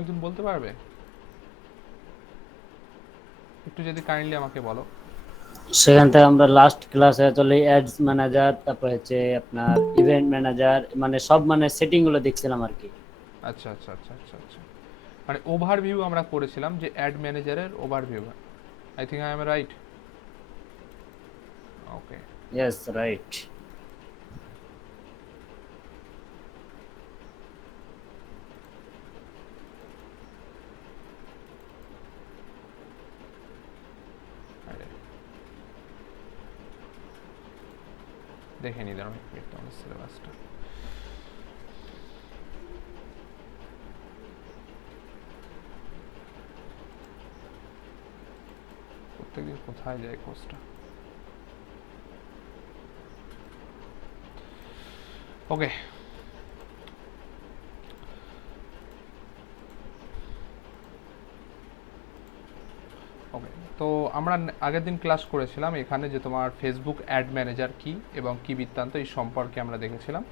একজন বলতে পারবে? একটু যদি কাইন্ডলি আমাকে বলো। সেখান থেকে আমরা লাস্ট ক্লাসে চলে অ্যাডস ম্যানেজার, তারপর হচ্ছে আপনার ইভেন্ট ম্যানেজার, মানে সব মানে সেটিং গুলো দেখছিলাম আর কি। আচ্ছা আচ্ছা আচ্ছা আচ্ছা আচ্ছা, মানে ওভারভিউ আমরা করেছিলাম যে অ্যাড ম্যানেজারের overview. I think I am right. Okay. Yes, right. দেখে নি দাঁড়াও একটু আমার সিলেবাসটা। প্রত্যেকদিন কোথায় যায় কোর্সটা? ওকে। ওকে, তো আমরা আগের দিন ক্লাস করেছিলাম এখানে যে তোমার ফেসবুক অ্যাড ম্যানেজার কি এবং কি বৃত্তান্ত এই সম্পর্কে আমরা দেখেছিলাম।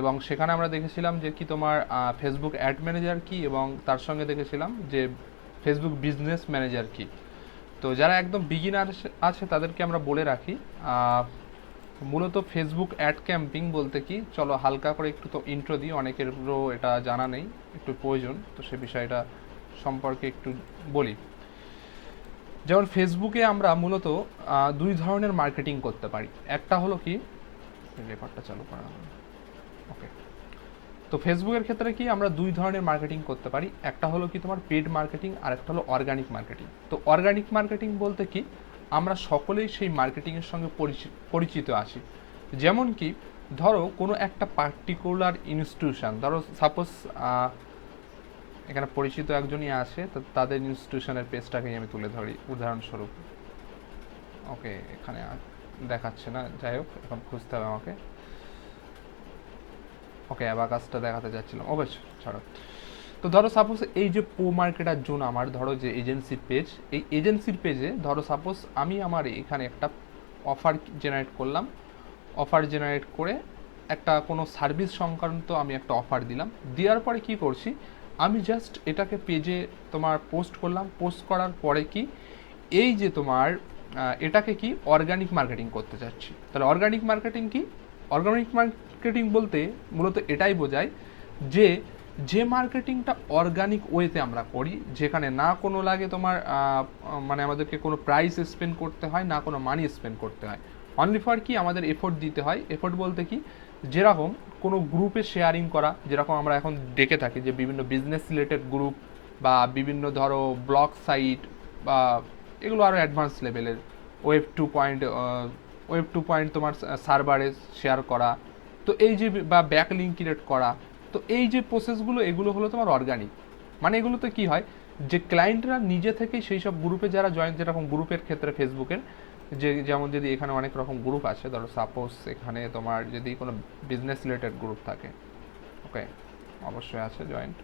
এবং সেখানে আমরা দেখেছিলাম যে কি তোমার ফেসবুক অ্যাড ম্যানেজার কি, এবং তার সঙ্গে দেখেছিলাম যে ফেসবুক বিজনেস ম্যানেজার কি। তো যারা একদম বিগিনার আছে তাদেরকে আমরা বলে রাখি মূলত ফেসবুক অ্যাড ক্যাম্পিং বলতে কি, চলো হালকা করে একটু তো ইন্ট্রো দিই, অনেকেরও এটা জানা নেই, একটু প্রয়োজন, তো সে বিষয়টা সম্পর্কে একটু বলি। যেমন ফেসবুকে আমরা মূলত দুই ধরনের মার্কেটিং করতে পারি। একটা হলো কি, রেকর্ডটা চালু করা হবে। ওকে, তো ফেসবুকের ক্ষেত্রে কি আমরা দুই ধরনের মার্কেটিং করতে পারি। একটা হলো কি তোমার পেড মার্কেটিং, আর একটা হলো অর্গানিক মার্কেটিং। তো অর্গানিক মার্কেটিং বলতে কি, আমরা সকলেই সেই মার্কেটিংয়ের সঙ্গে পরিচিত আছি। যেমন কি ধরো কোনো একটা পার্টিকুলার ইনস্টিটিউশন, ধরো সাপোজ এখানে পরিচিত একজনই আছে, তো তাদের ইনস্টিটিউশনের পেজটাকেই আমি তুলে ধরি উদাহরণস্বরূপ। ওকে, এখানে দেখাচ্ছে না, যাই হোক এখন খুঁজতে হবে আমাকে। ওকে, অ্যাবাকাসটা দেখাতে যাচ্ছিলাম, অবশ্যই ছাড়ো। তো ধরো সাপোজ এই যে পো মার্কেটার জন্য আমার ধরো যে এজেন্সির পেজ, এই এজেন্সির পেজে ধরো সাপোজ আমি আমার এখানে একটা অফার জেনারেট করলাম। অফার জেনারেট করে একটা কোনো সার্ভিস সংক্রান্ত আমি একটা অফার দিলাম। দেওয়ার পরে কি করছি, আমি জাস্ট এটাকে পেজে তোমার পোস্ট করলাম। পোস্ট করার পরে কি, এই যে তোমার এটাকে কি অর্গানিক মার্কেটিং করতে চাচ্ছি। তাহলে অর্গানিক মার্কেটিং কি, অর্গানিক মার্কেটিং বলতে মূলত এটাই বোঝায় যে যে মার্কেটিংটা অর্গানিক ওয়েতে আমরা করি, যেখানে না কোনো লাগে তোমার মানে আমাদেরকে কোনো প্রাইস স্পেন্ড করতে হয়, না কোনো মানি স্পেন্ড করতে হয়। অনলি ফর কি আমাদের এফোর্ট দিতে হয়। এফোর্ট বলতে কি, যেরকম কোনো গ্রুপে শেয়ারিং করা, যেরকম আমরা এখন দেখে থাকি যে বিভিন্ন বিজনেস রিলেটেড গ্রুপ বা বিভিন্ন ধরো ব্লগ সাইট বা এগুলো আরও অ্যাডভান্স লেভেলের, ওয়েব 2 পয়েন্ট তোমার সার্ভারে শেয়ার করা। তো এই যে বা ব্যাক লিঙ্ক ক্রিয়েট করা, তো এই যে প্রসেসগুলো এগুলো হলো তোমার অর্গানিক। মানে এগুলোতে কি হয়, যে ক্লায়েন্টরা নিজে থেকেই সেই সব গ্রুপে যারা জয়েন, যেরকম গ্রুপের ক্ষেত্রে ফেসবুকের যে যেমন যদি এখানে অনেক রকম গ্রুপ আছে, ধরো সাপোজ এখানে তোমার যদি কোনো বিজনেস রিলেটেড গ্রুপ থাকে, ওকে অবশ্যই আছে জয়েন্ট।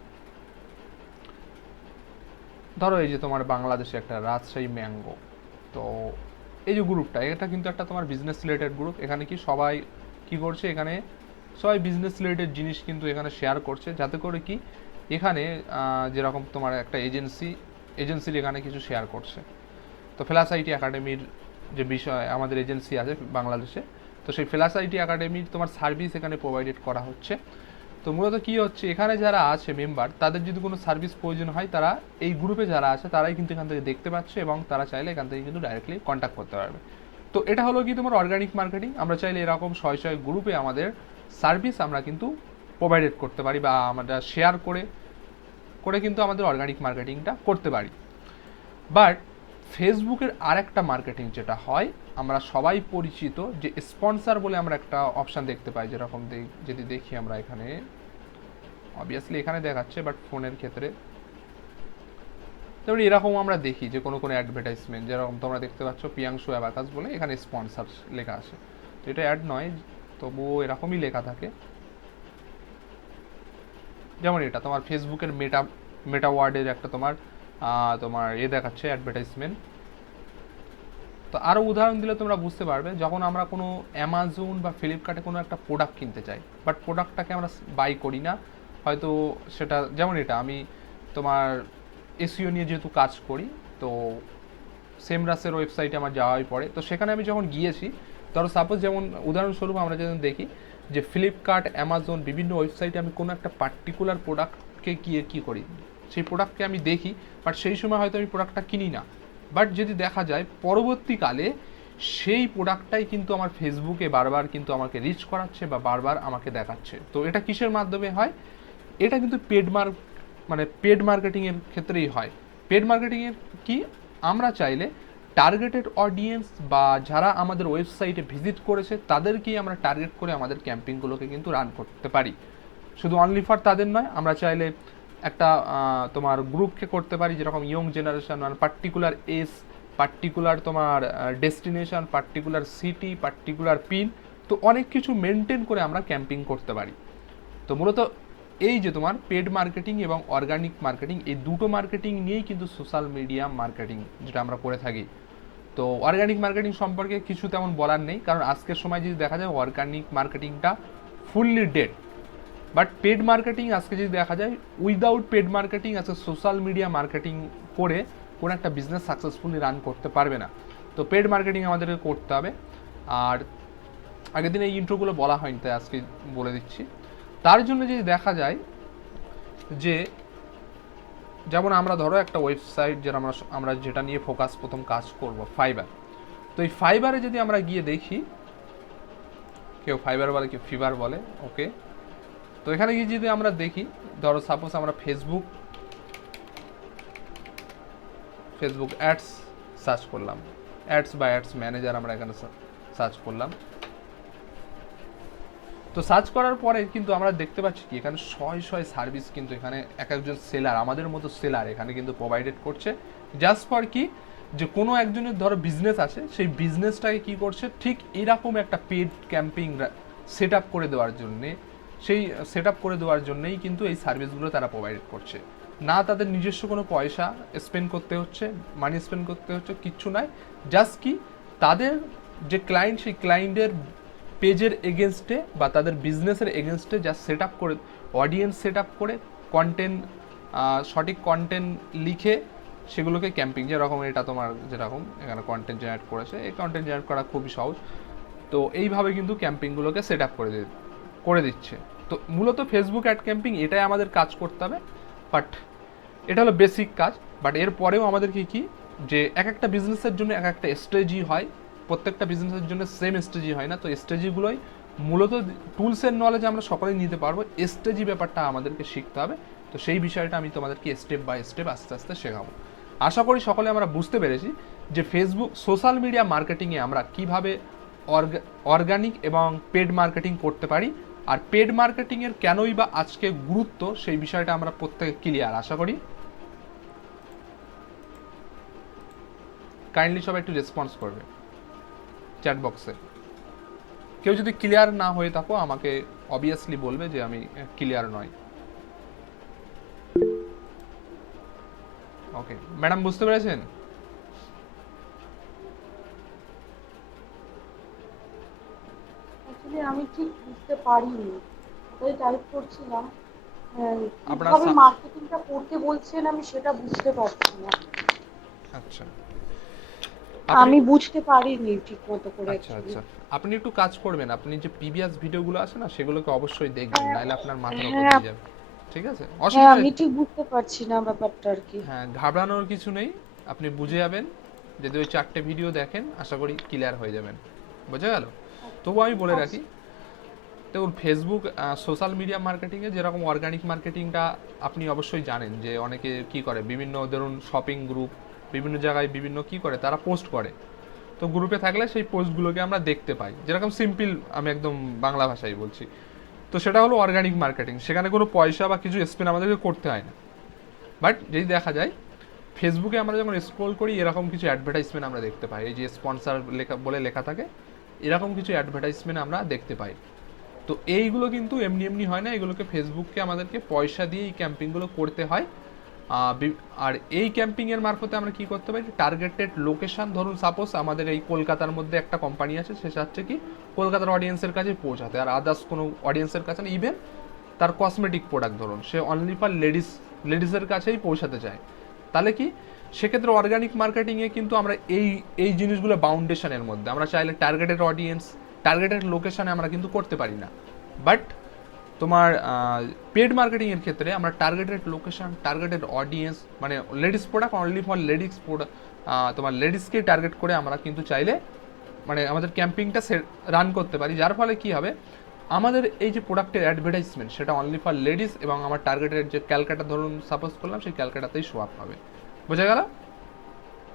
ধরো এই যে তোমার বাংলাদেশে একটা রাজশাহী ম্যাঙ্গো, তো এই যে গ্রুপটা, এটা কিন্তু একটা তোমার বিজনেস রিলেটেড গ্রুপ। এখানে কি সবাই কি করছে, এখানে সবাই বিজনেস রিলেটেড জিনিস কিন্তু এখানে শেয়ার করছে, যাতে করে কি এখানে যেরকম তোমার একটা এজেন্সির এখানে কিছু শেয়ার করছে। তো ফ্ল্যাশ আইটি একাডেমির যে বিষয় আমাদের এজেন্সি আছে বাংলাদেশে, তো সেই ফ্ল্যাশ আইটি একাডেমির তোমার সার্ভিস এখানে প্রোভাইডেড করা হচ্ছে। তো মূলত কি হচ্ছে, এখানে যারা আছে মেম্বার, তাদের যদি কোনো সার্ভিস প্রয়োজন হয়, তারা এই গ্রুপে যারা আছে তারাই কিন্তু এখান থেকে দেখতে পাচ্ছে, এবং তারা চাইলে এখান থেকে কিন্তু ডাইরেক্টলি কন্ট্যাক্ট করতে পারবে। তো এটা হলো কি তোমার অর্গানিক মার্কেটিং। আমরা চাইলে এরকম শয় শয় গ্রুপে আমাদের সার্ভিস আমরা কিন্তু প্রোভাইডেড করতে পারি, বা আমরা শেয়ার করে করে কিন্তু আমাদের অর্গানিক মার্কেটিংটা করতে পারি। বাট ফেসবুকের আর একটা মার্কেটিং যেটা হয়, আমরা সবাই পরিচিত যে স্পন্সার বলে আমরা একটা অপশান দেখতে পাই, যেরকম যদি দেখি আমরা এখানে, অবভিয়াসলি এখানে দেখাচ্ছে, বাট ফোনের ক্ষেত্রে যেমন এরকম আমরা দেখি যে কোনো কোনো অ্যাডভার্টাইজমেন্ট, যেরকম তোমরা দেখতে পাচ্ছ প্রিয়াংশু অ্যাবাকাস বলে এখানে স্পন্সার লেখা আছে। তো এটা অ্যাড নয়, তবুও এরকমই লেখা থাকে। যেমন এটা তোমার ফেসবুকের মেটা ওয়ার্ডের একটা তোমার তোমার দেখাচ্ছে অ্যাডভার্টাইজমেন্ট। তো আরও উদাহরণ দিলে তোমরা বুঝতে পারবে, যখন আমরা কোনো অ্যামাজন বা ফ্লিপকার্টে কোনো একটা প্রোডাক্ট কিনতে চাই, বাট প্রোডাক্টটাকে আমরা বাই করি না, হয়তো সেটা যেমন এটা আমি তোমার এসইও নিয়ে যেহেতু কাজ করি, তো সেমরাসের ওয়েবসাইটে আমার যাওয়াই পড়ে। তো সেখানে আমি যখন গিয়েছি, ধরো সাপোজ যেমন উদাহরণস্বরূপ আমরা যেমন দেখি যে ফ্লিপকার্ট, অ্যামাজন, বিভিন্ন ওয়েবসাইটে আমি কোনো একটা পার্টিকুলার প্রোডাক্টকে গিয়ে কী করি, সেই প্রোডাক্টকে আমি দেখি, বাট সেই সময় হয়তো আমি প্রোডাক্টটা কিনি না। বাট যদি দেখা যায় পরবর্তীকালে সেই প্রোডাক্টটাই কিন্তু আমার ফেসবুকে বারবার কিন্তু আমাকে রিচ করাচ্ছে বা বারবার আমাকে দেখাচ্ছে। তো এটা কিসের মাধ্যমে হয়? এটা কিন্তু পেড মার্কেটিংয়ের ক্ষেত্রেই হয়। পেড মার্কেটিংয়ের কি, আমরা চাইলে টার্গেটেড অডিয়েন্স বা যারা আমাদের ওয়েবসাইটে ভিজিট করেছে তাদেরকেই আমরা টার্গেট করে আমাদের ক্যাম্পেইনগুলোকে কিন্তু রান করতে পারি। শুধু অনলি ফর তাদের নয়, আমরা চাইলে একটা তোমার গ্রুপকে করতে পারি, যেরকম ইয়ং জেনারেশন, মানে পার্টিকুলার এজ, পার্টিকুলার তোমার destination, particular city, particular pin, তো অনেক কিছু মেনটেন করে আমরা ক্যাম্পিং করতে পারি। তো মূলত এই যে তোমার পেড মার্কেটিং এবং অর্গানিক মার্কেটিং, এই দুটো মার্কেটিং নিয়েই কিন্তু সোশ্যাল মিডিয়া মার্কেটিং যেটা আমরা করে থাকি। তো অর্গানিক মার্কেটিং সম্পর্কে কিছু তেমন বলার নেই, কারণ আজকের সময় যদি দেখা যায় অর্গানিক মার্কেটিংটা fully dead. But paid marketing আজকে যদি দেখা যায়, উইদাউট পেড মার্কেটিং আজকে সোশ্যাল মিডিয়া মার্কেটিং করে কোনো একটা বিজনেস সাকসেসফুলি রান করতে পারবে না। তো পেড মার্কেটিং আমাদেরকে করতে হবে। আর আগের দিন এই ইন্ট্রোগুলো বলা হয়নি, তাই আজকে বলে দিচ্ছি। তার জন্য যদি দেখা যায় যে যেমন আমরা ধরো একটা ওয়েবসাইট যেটা আমরা যেটা নিয়ে ফোকাস প্রথম কাজ করব, ফাইবার। তো এই ফাইবারে যদি আমরা গিয়ে দেখি, কেউ ফাইবার বলে, কেউ ফিভার বলে, ওকে। তো এখানে গিয়ে যদি আমরা দেখি, ধরো সাপোজ আমরা ফেসবুক অ্যাডস সার্চ করলাম, অ্যাডস বা অ্যাডস ম্যানেজার আমরা এখানে সার্চ করলাম। তো সার্চ করার পরে কিন্তু আমরা দেখতে পাচ্ছি কি এখানে শয় সার্ভিস কিন্তু এখানে এক একজন সেলার, আমাদের মতো সেলার এখানে কিন্তু প্রোভাইডেড করছে। জাস্ট ফর কি, যে কোনো একজনের ধরো বিজনেস আছে, সেই বিজনেসটাকে কি করছে, ঠিক এরকম একটা পেড ক্যাম্পিং সেট আপ করে দেওয়ার জন্যে, সেই সেট আপ করে দেওয়ার জন্যই কিন্তু এই সার্ভিসগুলো তারা প্রোভাইডেড করছে। না তাদের নিজস্ব কোনো পয়সা স্পেন্ড করতে হচ্ছে, মানি স্পেন্ড করতে হচ্ছে, কিচ্ছু নয়। জাস্ট কি তাদের যে ক্লায়েন্ট, সেই ক্লায়েন্টের পেজের এগেনস্টে বা তাদের বিজনেসের এগেনস্টে যা সেট আপ করে, অডিয়েন্স সেট আপ করে, কন্টেন্ট, সঠিক কন্টেন্ট লিখে সেগুলোকে ক্যাম্পিং, যেরকম এটা তোমার যেরকম এখানে কন্টেন্ট জেনারেট করেছে, এই কন্টেন্ট জেনারেট করা খুবই সহজ। তো এইভাবে কিন্তু ক্যাম্পিংগুলোকে সেট আপ করে দিচ্ছে। তো মূলত ফেসবুক অ্যাড ক্যাম্পিং এটাই আমাদের কাজ করতে হবে। বাট এটা হলো বেসিক কাজ। বাট এর পরেও আমাদেরকে কি, যে এক একটা বিজনেসের জন্য এক একটা স্ট্র্যাটেজি হয়, প্রত্যেকটা বিজনেসের জন্য সেম স্ট্র্যাটেজি হয় না। তো স্ট্র্যাটেজিগুলোই মূলত টুলসের নলেজ আমরা সকলেই নিতে পারবো, স্ট্র্যাটেজি ব্যাপারটা আমাদেরকে শিখতে হবে। তো সেই বিষয়টা আমি তোমাদেরকে স্টেপ বাই স্টেপ আস্তে আস্তে শেখাবো। আশা করি সকলে আমরা বুঝতে পেরেছি যে ফেসবুক সোশ্যাল মিডিয়া মার্কেটিংয়ে আমরা কিভাবে অর্গানিক এবং পেড মার্কেটিং করতে পারি, আর পেড মার্কেটিংয়ের কেনই বা আজকে গুরুত্ব, সেই বিষয়টা আমরা প্রত্যেকে ক্লিয়ার আশা করি। কাইন্ডলি সবাই একটু রেসপন্স করবে চ্যাট বক্সে। কেউ যদি ক্লিয়ার না হয়ে থাকো আমাকে অবভিয়াসলি বলবে যে আমি ক্লিয়ার নয়। ওকে ম্যাডাম, বুঝতে পেরেছেন? অ্যাকচুয়ালি আমি ঠিক বুঝতে পারিনি, ওটাই টাইপ করছিলাম। আপনার কিভাবে মার্কেটিংটা করতে বলছেন আমি সেটা বুঝতে পারছি না। আচ্ছা, আমি বুঝতে পারিনি ঠিক মতো করে। আচ্ছা আচ্ছা, আপনি একটু কাজ করবেন, আপনি যে প্রিভিয়াস ভিডিওগুলো আছে না, সেগুলোকে অবশ্যই দেখবেন, নাহলে আপনার মাথার উপর দিয়ে যাবে। ঠিক আছে, হ্যাঁ অসুবিধা আমি নেই। ঠিক বুঝতে পারছি না ব্যাপারটা আর কি। হ্যাঁ, ঘাবড়ানোর কিছু নেই, আপনি বুঝে যাবেন। যদি ওই 4টে ভিডিও দেখেন আশা করি ক্লিয়ার হয়ে যাবেন। বোঝা গেল? তবু আমি বলে রাখি, দেখুন ফেসবুক সোশ্যাল মিডিয়া মার্কেটিংয়ে যেরকম অর্গানিক মার্কেটিংটা আপনি অবশ্যই জানেন যে অনেকে কি করে, বিভিন্ন ধরুন শপিং গ্রুপ, বিভিন্ন জায়গায় বিভিন্ন কি করে তারা পোস্ট করে। তো গ্রুপে থাকলে সেই পোস্টগুলোকে আমরা দেখতে পাই, যেরকম সিম্পল আমি একদম বাংলা ভাষায় বলছি। তো সেটা হলো অর্গানিক মার্কেটিং, সেখানে কোনো পয়সা বা কিছু স্পেন্ড আমাদেরকে করতে হয় না। বাট যদি দেখা যায় ফেসবুকে আমরা যখন স্ক্রল করি, এরকম কিছু অ্যাডভার্টাইজমেন্ট আমরা দেখতে পাই, এই যে স্পন্সর লেখা থাকে, এরকম কিছু অ্যাডভার্টাইজমেন্ট আমরা দেখতে পাই। তো এইগুলো কিন্তু এমনি এমনি হয় না, এগুলোকে ফেসবুককে আমাদেরকে পয়সা দিয়ে এই ক্যাম্পিংগুলো করতে হয়। আর এই ক্যাম্পিংয়ের মারফতে আমরা কি করতে পারি, টার্গেটেড লোকেশন, ধরুন সাপোজ আমাদের এই কলকাতার মধ্যে একটা কোম্পানি আছে, সে চাচ্ছে কি কলকাতার অডিয়েন্সের কাছে পৌঁছাতে, আর আদার্স কোনো অডিয়েন্সের কাছে না, ইভেন তার কসমেটিক প্রোডাক্ট, ধরুন সে অনলি ফর লেডিস লেডিসের কাছেই পৌঁছাতে চায়। তাহলে কি সেক্ষেত্রে অর্গানিক মার্কেটিংয়ে কিন্তু আমরা এই এই জিনিসগুলো বাউন্ডেশনের মধ্যে আমরা চাইলে টার্গেটেড অডিয়েন্স, টার্গেটেড লোকেশনে আমরা কিন্তু করতে পারি না। বাট তোমার পেড মার্কেটিংয়ের ক্ষেত্রে আমরা টার্গেটেড লোকেশন, টার্গেটেড অডিয়েন্স, মানে ladies product only for ladies product, তোমার লেডিসকেই টার্গেট করে আমরা কিন্তু চাইলে মানে আমাদের ক্যাম্পিংটা রান করতে পারি। যার ফলে কি হবে, আমাদের এই যে প্রোডাক্টের অ্যাডভার্টাইজমেন্ট সেটা অনলি ফর লেডিস এবং আমার টার্গেটের যে ক্যালকাটা ধরুন সাপোজ করলাম, সেই ক্যালকাটাতেই শো আপ হবে। বোঝা গেল?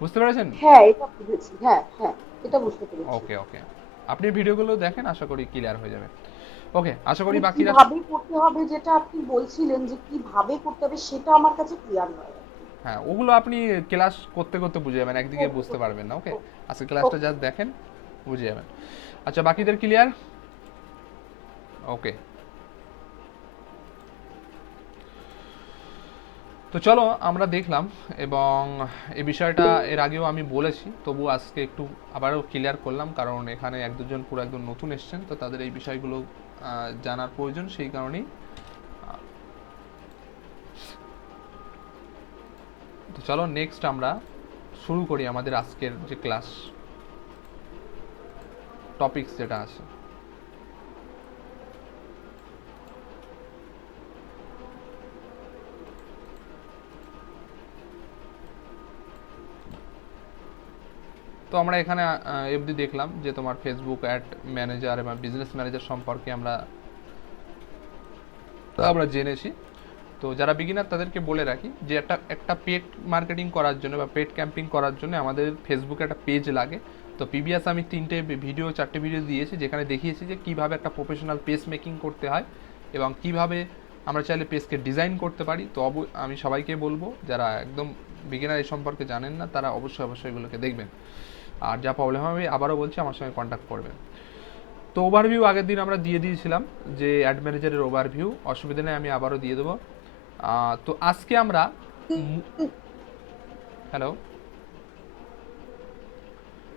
বুঝতে পেরেছেন? হ্যাঁ এটা বুঝেছি, হ্যাঁ হ্যাঁ এটা বুঝতে পেরেছি। ওকে ওকে, আপনি ভিডিওগুলো দেখেন, আশা করি ক্লিয়ার হয়ে যাবে। ওকে, আশা করি মানে বাকিরা কিভাবে করতে হবে যেটা আপনি বলছিলেন যে কিভাবে করতে হবে সেটা আমার কাছে ক্লিয়ার নয়। হ্যাঁ, ওগুলো আপনি ক্লাস করতে করতে বুঝে যাবেন, একদিকে বুঝতে পারবেন না। ওকে, আজকে ক্লাসটা জাস্ট দেখেন, বুঝে যাবেন। আচ্ছা, বাকিদের ক্লিয়ার? ওকে, তো চলো আমরা দেখলাম, এবং এই বিষয়টা এর আগেও আমি বলেছি, তবু আজকে একটু আবারও ক্লিয়ার করলাম, কারণ এখানে এক দুজন পুরো একদম নতুন এসছেন, তো তাদের এই বিষয়গুলো জানার প্রয়োজন, সেই কারণেই। তো চলো নেক্সট আমরা শুরু করি আমাদের আজকের যে ক্লাস টপিকস যেটা আছে। তো আমরা এখানে এফডি দেখলাম যে তোমার ফেসবুক অ্যাড ম্যানেজার এবং বিজনেস ম্যানেজার সম্পর্কে আমরা জেনেছি। তো যারা বিগিনার তাদেরকে বলে রাখি যে একটা পেড মার্কেটিং করার জন্য বা পেড ক্যাম্পিং করার জন্য আমাদের ফেসবুকে একটা পেজ লাগে। তো প্রিভিয়াস আমি 4টে ভিডিও দিয়েছি, যেখানে দেখিয়েছি যে কীভাবে একটা প্রফেশনাল পেজ মেকিং করতে হয় এবং কিভাবে আমরা চাইলে পেজকে ডিজাইন করতে পারি। তো আমি সবাইকে বলবো যারা একদম বিগিনার এই সম্পর্কে জানেন না, তারা অবশ্যই এগুলোকে দেখবেন। আর যা প্রবলেম হবে আবারও বলছি, আমার সঙ্গে কন্ট্যাক্ট করবেন। তো ওভারভিউ আগের দিন আমরা দিয়ে দিয়েছিলাম, যে অ্যাড ম্যানেজারের ওভারভিউ, অসুবিধা নেই, আমি আবারও দিয়ে দেবো। তো আজকে আমরা হ্যালো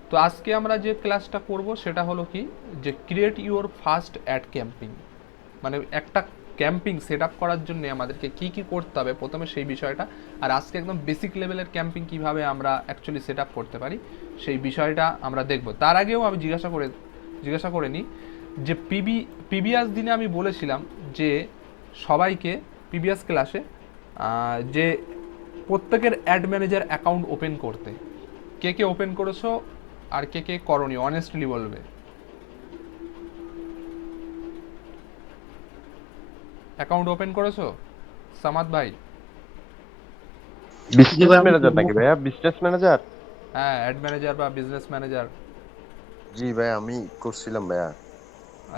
তো আজকে আমরা যে ক্লাসটা করব সেটা হলো কি, যে create your first ad camping, মানে একটা ক্যাম্পিং সেট আপ করার জন্য আমাদেরকে কি কি করতে হবে প্রথমে সেই বিষয়টা। আর আজকে একদম বেসিক লেভেলের ক্যাম্পিং কিভাবে আমরা অ্যাকচুয়ালি সেট আপ করতে পারি সেই বিষয়টা আমরা দেখব। তার আগেও আমি জিজ্ঞাসা করে নিই যে প্রিভিয়াস দিনে আমি বলেছিলাম যে সবাইকে প্রিভিয়াস ক্লাসে যে প্রত্যেকের অ্যাড ম্যানেজার অ্যাকাউন্ট ওপেন করতে, কে কে ওপেন করেছো আর কে কে করনি অনেস্টলি বলবে। অ্যাকাউন্ট ওপেন করেছো সামাদ ভাই? বিজনেস ম্যানেজার নাকি ভাইয়া? Business manager? হ্যাঁ, অ্যাড ম্যানেজার বা বিজনেস ম্যানেজার। জি ভাইয়া, আমি করছিলাম ভাইয়া।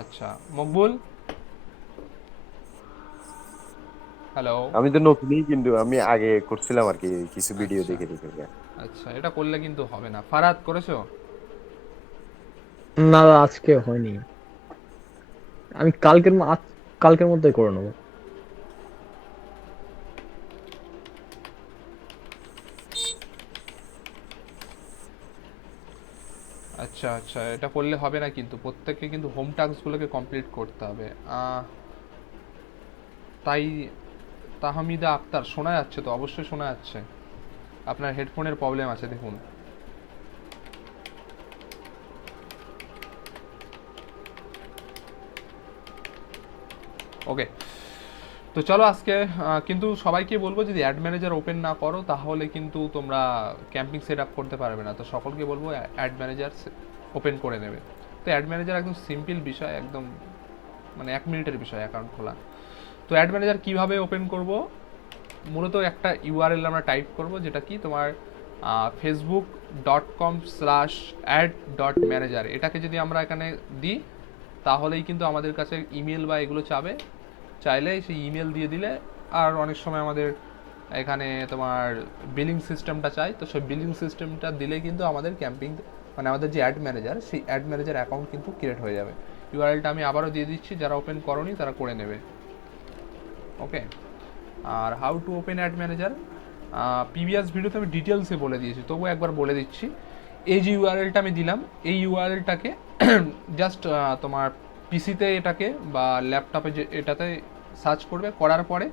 আচ্ছা, মকবুল? হ্যালো? আমি তো নতুনই, কিন্তু আমি আগে করছিলাম আর কি, কিছু ভিডিও আচ্ছা দেখে দেখে ভাইয়া। আচ্ছা, এটা করলে কিন্তু হবে না। ফারাদ করেছো? না আজকে হয়নি। আমি কালকের মধ্যে করে নেবো। আচ্ছা আচ্ছা, এটা করলে হবে না, কিন্তু প্রত্যেককে কিন্তু হোম টাস্কগুলোকে কমপ্লিট করতে হবে। তাই তাহমিদা আক্তার শোনা যাচ্ছে তো? অবশ্যই শোনা যাচ্ছে। আপনার হেডফোনের প্রবলেম আছে দেখুন। ওকে, তো চলো আজকে কিন্তু সবাইকে বলবো যদি অ্যাড ম্যানেজার ওপেন না করো তাহলে কিন্তু তোমরা ক্যাম্পিং সেট আপ করতে পারবে না। তো সকলকে বলবো অ্যাড ম্যানেজার ওপেন করে নেবে। তো অ্যাড ম্যানেজার একদম সিম্পল বিষয়, একদম মানে 1 মিনিটের বিষয় অ্যাকাউন্ট খোলা। তো অ্যাড ম্যানেজার কীভাবে ওপেন করব, মূলত একটা ইউআরএল আমরা টাইপ করব, যেটা কি তোমার facebook.com/ad.manager, এটাকে যদি আমরা এখানে দিই তাহলেই কিন্তু আমাদের কাছে ইমেল বা এগুলো চাইলে সেই ইমেল দিয়ে দিলে, আর অনেক সময় আমাদের এখানে তোমার বিলিং সিস্টেমটা চাই, তো সেই বিলিং সিস্টেমটা দিলে কিন্তু আমাদের ক্যাম্পিং মানে আমাদের যে অ্যাড ম্যানেজার, সেই অ্যাড ম্যানেজার অ্যাকাউন্ট কিন্তু ক্রিয়েট হয়ে যাবে। ইউআরএলটা আমি আবারও দিয়ে দিচ্ছি, যারা ওপেন করনি তারা করে নেবে। ওকে, আর how to open ad manager previous ভিডিওতে আমি ডিটেলসে বলে দিয়েছি, তবু একবার বলে দিচ্ছি। এই যে ইউআরএলটা আমি দিলাম, এই ইউআরএলটাকে জাস্ট তোমার পিসিতে এটাকে বা ল্যাপটপে যে এটাতে সার্চ করবে, করার পরে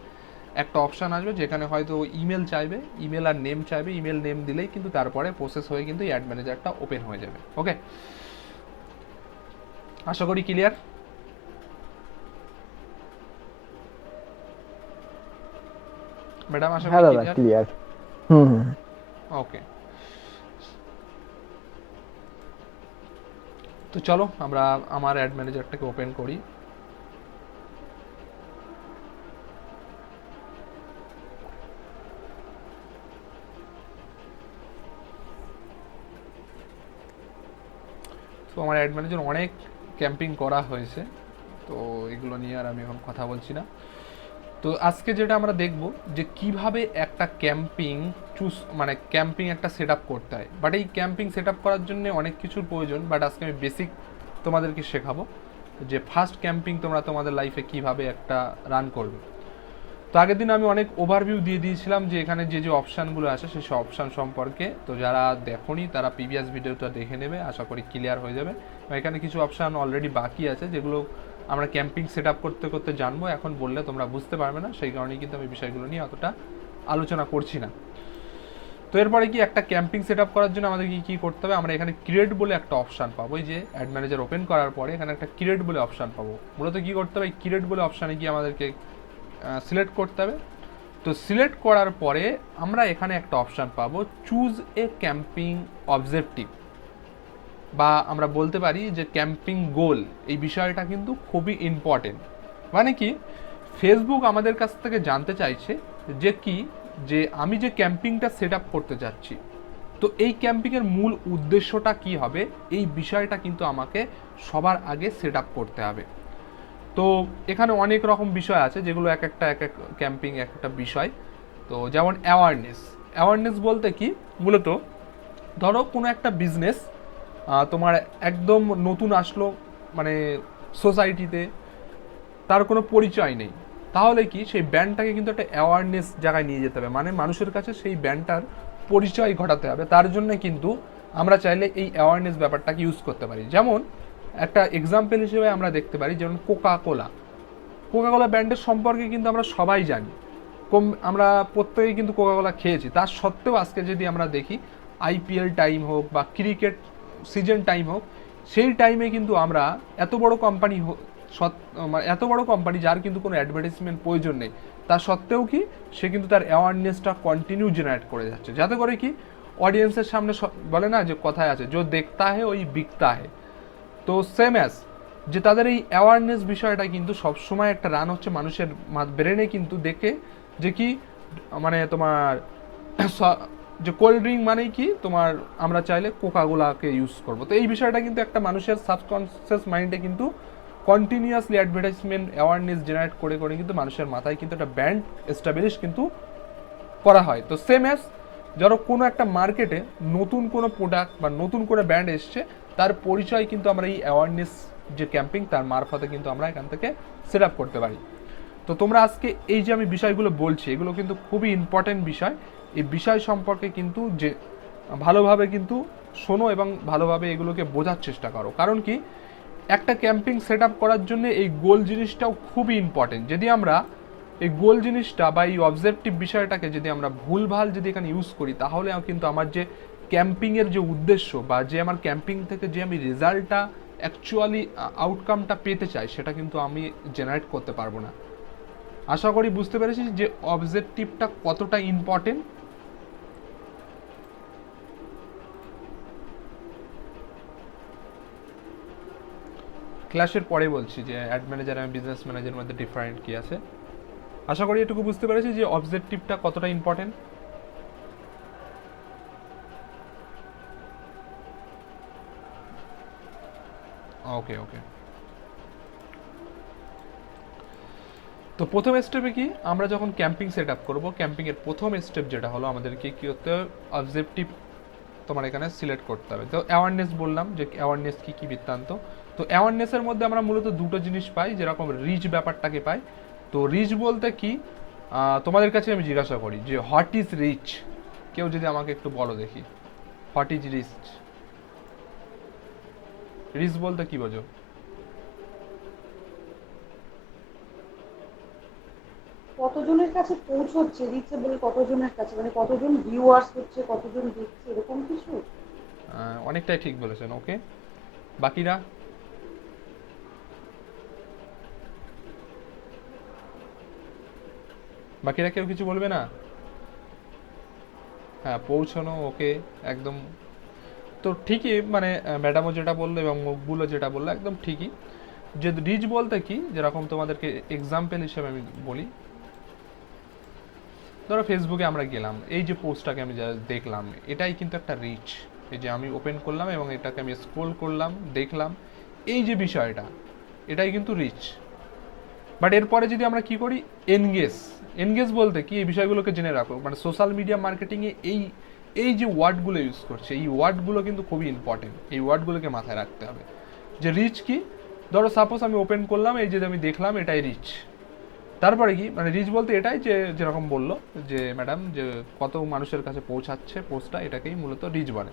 একটা অপশান আসবে যেখানে হয়তো ইমেল চাইবে, ইমেল আর নেম চাইবে, ইমেল নেম দিলেই কিন্তু তারপরে প্রসেস হয়ে কিন্তু অ্যাড ম্যানেজারটা ওপেন হয়ে যাবে। ওকে, আশা করি ক্লিয়ার। ম্যাডাম আশা হ্যাঁ করি দাদা ক্লিয়ার। ক্লিয়ার। হুম হুম। ওকে, তো চলো আমরা আমার অ্যাড ম্যানেজারটাকে ওপেন করি। তো আমার অ্যাড ম্যানেজার অনেক ক্যাম্পিং করা হয়েছে, তো এগুলো নিয়ে আর আমি এখন কথা বলছি না। তো আজকে যেটা আমরা দেখব যে কিভাবে একটা ক্যাম্পিং মানে ক্যাম্পিং একটা সেট আপ করতে হয়। বাট এই ক্যাম্পিং সেট আপ করার জন্য অনেক কিছুর প্রয়োজন, বাট আজকে আমি বেসিক তোমাদেরকে শেখাবো যে ফার্স্ট ক্যাম্পিং তোমরা তোমাদের লাইফে কিভাবে একটা রান করবে। তো আগের দিন আমি অনেক ওভারভিউ দিয়ে দিয়েছিলাম যে এখানে যে যে অপশানগুলো আছে সেই সব অপশান সম্পর্কে। তো যারা দেখোনি তারা প্রিভিয়াস ভিডিওটা দেখে নেবে, আশা করি ক্লিয়ার হয়ে যাবে। এখানে কিছু অপশান অলরেডি বাকি আছে যেগুলো আমরা ক্যাম্পিং সেট আপ করতে করতে জানবো, এখন বললে তোমরা বুঝতে পারবে না, সেই কারণেই কিন্তু আমি বিষয়গুলো নিয়ে অতটা আলোচনা করছি না। তো এরপরে কি একটা ক্যাম্পিং সেট আপ করার জন্য আমাদের কি করতে হবে, আমরা এখানে ক্রিয়েট বলে একটা অপশান পাবো। এই যে অ্যাড ম্যানেজার ওপেন করার পরে এখানে একটা ক্রিয়েট বলে অপশান পাবো। মূলত কি করতে হবে, ক্রিয়েট বলে অপশানে গিয়ে আমাদেরকে সিলেক্ট করতে হবে। তো সিলেক্ট করার পরে আমরা এখানে একটা অপশান পাবো, চুজ এ ক্যাম্পিং অবজেক্টিভ, বা আমরা বলতে পারি যে ক্যাম্পিং গোল। এই বিষয়টা কিন্তু খুবই ইম্পর্টেন্ট। মানে কি, ফেসবুক আমাদের কাছ থেকে জানতে চাইছে যে কি, যে আমি যে ক্যাম্পিংটা সেট আপ করতে যাচ্ছি, তো এই ক্যাম্পিংয়ের মূল উদ্দেশ্যটা কি হবে, এই বিষয়টা কিন্তু আমাকে সবার আগে সেট আপ করতে হবে। তো এখানে অনেক রকম বিষয় আছে যেগুলো এক এক ক্যাম্পিং এক একটা বিষয়। তো যেমন অ্যাওয়ারনেস বলতে কি, মূলত ধরো কোনো একটা বিজনেস তোমার একদম নতুন আসলো, মানে সোসাইটিতে তার কোনো পরিচয় নেই, তাহলে কি সেই ব্র্যান্ডটাকে কিন্তু একটা অ্যাওয়ারনেস জায়গায় নিয়ে যেতে হবে, মানে মানুষের কাছে সেই ব্র্যান্ডটার পরিচয় ঘটাতে হবে। তার জন্য কিন্তু আমরা চাইলে এই অ্যাওয়ারনেস ব্যাপারটাকে ইউজ করতে পারি। যেমন একটা এক্সাম্পল হিসেবে আমরা দেখতে পারি, যেমন কোকা কোলা ব্র্যান্ডের সম্পর্কে কিন্তু আমরা সবাই জানি, আমরা প্রত্যেকেই কিন্তু কোকা কোলা খেয়েছি। তার সত্ত্বেও আজকে যদি আমরা দেখি আইপিএল টাইম হোক বা ক্রিকেট সিজন টাইম হোক, সেই টাইমে কিন্তু আমরা এত বড় কোম্পানি মানে এত বড় কোম্পানি যার কিন্তু কোনো অ্যাডভার্টাইজমেন্ট প্রয়োজন নেই, তা সত্ত্বেও কি সে কিন্তু তার অ্যাওয়ারনেসটা কন্টিনিউ জেনারেট করে যাচ্ছে, যাতে করে কি অডিয়েন্সের সামনে বলে না যে কথায় আছে, যে দেখতা হে ওই বিকতা হে। তো সেম অ্যাজ যে তাদের এই অ্যাওয়ারনেস বিষয়টা কিন্তু সবসময় একটা রান হচ্ছে মানুষের ব্রেনে, কিন্তু দেখে যে কি, মানে তোমার যে কোল্ড ড্রিঙ্ক মানেই কি তোমার, আমরা চাইলে কোকাকোলাকে ইউজ করবো। তো এই বিষয়টা কিন্তু একটা মানুষের সাবকনসিয়াস মাইন্ডে কিন্তু কন্টিনিউয়াসলি অ্যাডভার্টাইজমেন্ট অ্যাওয়ারনেস জেনারেট করে করে কিন্তু মানুষের মাথায় কিন্তু একটা ব্র্যান্ড এস্টাবলিশ কিন্তু করা হয়। তো সেম অ্যাজ ধরো কোনো একটা মার্কেটে নতুন কোনো প্রোডাক্ট বা নতুন কোনো ব্র্যান্ড এসছে, তার পরিচয় কিন্তু আমরা এই অ্যাওয়ারনেস যে ক্যাম্পিং তার মারফতে কিন্তু আমরা এখান থেকে সেট আপ করতে পারি। তো তোমরা আজকে এই যে আমি বিষয়গুলো বলছি, এগুলো কিন্তু খুবই ইম্পর্টেন্ট বিষয়। এই বিষয় সম্পর্কে কিন্তু যে ভালোভাবে কিন্তু শোনো এবং ভালোভাবে এগুলোকে বোঝার চেষ্টা করো। কারণ কি, একটা ক্যাম্পিং সেট আপ করার জন্য এই গোল জিনিসটাও খুবই ইম্পর্টেন্ট। যদি আমরা এই গোল জিনিসটা বা এই অবজেক্টিভ বিষয়টাকে যদি আমরা ভুলভাল যদি এখানে ইউজ করি, তাহলে কিন্তু আমার যে ক্যাম্পিংয়ের যে উদ্দেশ্য বা যে আমার ক্যাম্পিং থেকে যে আমি রেজাল্টটা অ্যাকচুয়ালি আউটকামটা পেতে চাই, সেটা কিন্তু আমি জেনারেট করতে পারবো না। আশা করি বুঝতে পেরেছি যে অবজেক্টিভটা কতটা ইম্পর্টেন্ট। ক্লাসের পরে বলছি যে অ্যাড ম্যানেজার এবং বিজনেস ম্যানেজারের মধ্যে ডিফারেন্ট কি আছে। আশা করি এটুকু বুঝতে পেরেছি যে অবজেক্টিভটা কতটা ইম্পর্টেন্ট। ওকে ওকে, তো প্রথম স্টেপে কি, আমরা যখন ক্যাম্পিং সেট আপ করবো, ক্যাম্পিংয়ের প্রথম স্টেপ যেটা হলো আমাদেরকে কি করতে হবে, অবজেক্টিভ তোমার এখানে সিলেক্ট করতে হবে। তো অ্যাওয়ারনেস বললাম যে অ্যাওয়ারনেস কি কি বৃত্তান্ত। তো অ্যাওয়ারনেসের মধ্যে আমরা মূলত দুটো জিনিস পাই, যেরকম রিচ ব্যাপারটাকে পাই। তো রিচ বলতে কি, তোমাদের কাছে আমি জিজ্ঞাসা করি যে হোয়াট ইজ রিচ, কেউ যদি আমাকে একটু বলো দেখি, হোয়াট ইজ রিচ, রিচ বলতে কি বোঝো? কতজনের কাছে পৌঁছচ্ছে, রিচেবল কতজনের কাছে, মানে কতজন ভিউয়ার্স হচ্ছে, কতজন দেখছে, এরকম কিছু? অনেকটাই ঠিক বলেছেন। ওকে, বাকিরা? বাকিরা কেউ কিছু বলবে না? হ্যাঁ, পৌঁছানো, ওকে, একদম। তো ঠিকই, মানে ম্যাডামও যেটা বললো এবং মুখগুলো যেটা বললো একদম ঠিকই। যে রিচ বলতে কি, যেরকম তোমাদেরকে এক্সাম্পল হিসেবে আমি বলি, ধরো ফেসবুকে আমরা গেলাম, এই যে পোস্টটাকে আমি যা দেখলাম, এটাই কিন্তু একটা রিচ। এই যে আমি ওপেন করলাম এবং এটাকে আমি স্ক্রোল করলাম, দেখলাম, এই যে বিষয়টা, এটাই কিন্তু রিচ। বাট এরপরে যদি আমরা কি করি, এনগেজ। এনগেজ বলতে কি, এই বিষয়গুলোকে জেনে রাখো, মানে সোশ্যাল মিডিয়া মার্কেটিংয়ে এই এই যে ওয়ার্ডগুলো ইউজ করছে, এই ওয়ার্ডগুলো কিন্তু খুবই ইম্পর্টেন্ট। এই ওয়ার্ডগুলোকে মাথায় রাখতে হবে। যে রিচ কি, ধরো সাপোজ আমি ওপেন করলাম, এই যে আমি দেখলাম, এটাই রিচ। তারপরে কি, মানে রিচ বলতে এটাই যে যেরকম বললো যে ম্যাডাম, যে কত মানুষের কাছে পৌঁছাচ্ছে পোস্টটা, এটাকেই মূলত রিচ বলে।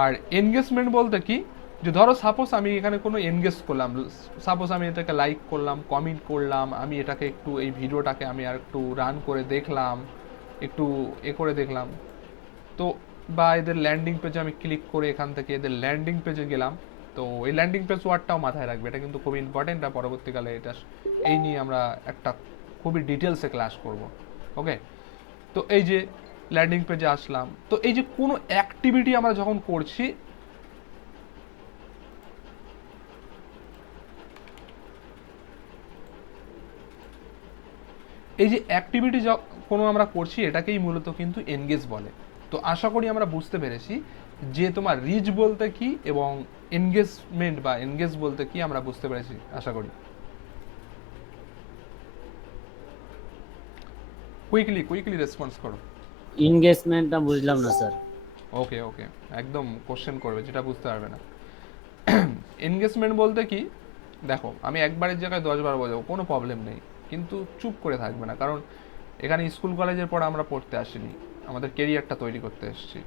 আর এনগেজমেন্ট বলতে কি, যে ধরো সাপোজ আমি এখানে কোনো এনগেজ করলাম, সাপোজ আমি এটাকে লাইক করলাম, কমেন্ট করলাম, আমি এটাকে একটু, এই ভিডিওটাকে আমি আর একটু রান করে দেখলাম, একটু করে দেখলাম, তো বা এদের ল্যান্ডিং পেজে আমি ক্লিক করে এখান থেকে এদের ল্যান্ডিং পেজে গেলাম। তো এই ল্যান্ডিং পেজ ওয়ার্ডটাও মাথায় রাখবে, এটা কিন্তু খুবই ইম্পর্টেন্ট। আর পরবর্তীকালে এটা, এই নিয়ে আমরা একটা খুবই ডিটেলসে ক্লাস করব। ওকে, তো এই যে ল্যান্ডিং পেজে আসলাম, তো এই যে কোনো অ্যাক্টিভিটি আমরা যখন করছি, এই যে অ্যাক্টিভিটি কোনো আমরা করছি, এটাকেই মূলত কিন্তু এনগেজ বলে। তো আশা করি আমরা বুঝতে পেরেছি যে তোমার রিচ বলতে কি এবং এনগেজমেন্ট বা এনগেজ বলতে কি আমরা বুঝতে পেরেছি, আশা করি। কুইকলি রেসপন্স করো। এনগেজমেন্টটা বুঝলাম না স্যার। ওকে ওকে, একদম কোশ্চেন করবে যেটা বুঝতে পারবে না। এনগেজমেন্ট বলতে কি, দেখো আমি একবারের জায়গায় 10 বার বোঝাবো, কোনো প্রবলেম নেই, কিন্তু চুপ করে থাকবে না, কারণ এখানে স্কুল কলেজের পর আমরা পড়তে আসিনি, আমাদের কেরিয়ারটা তৈরি করতে এসেছি।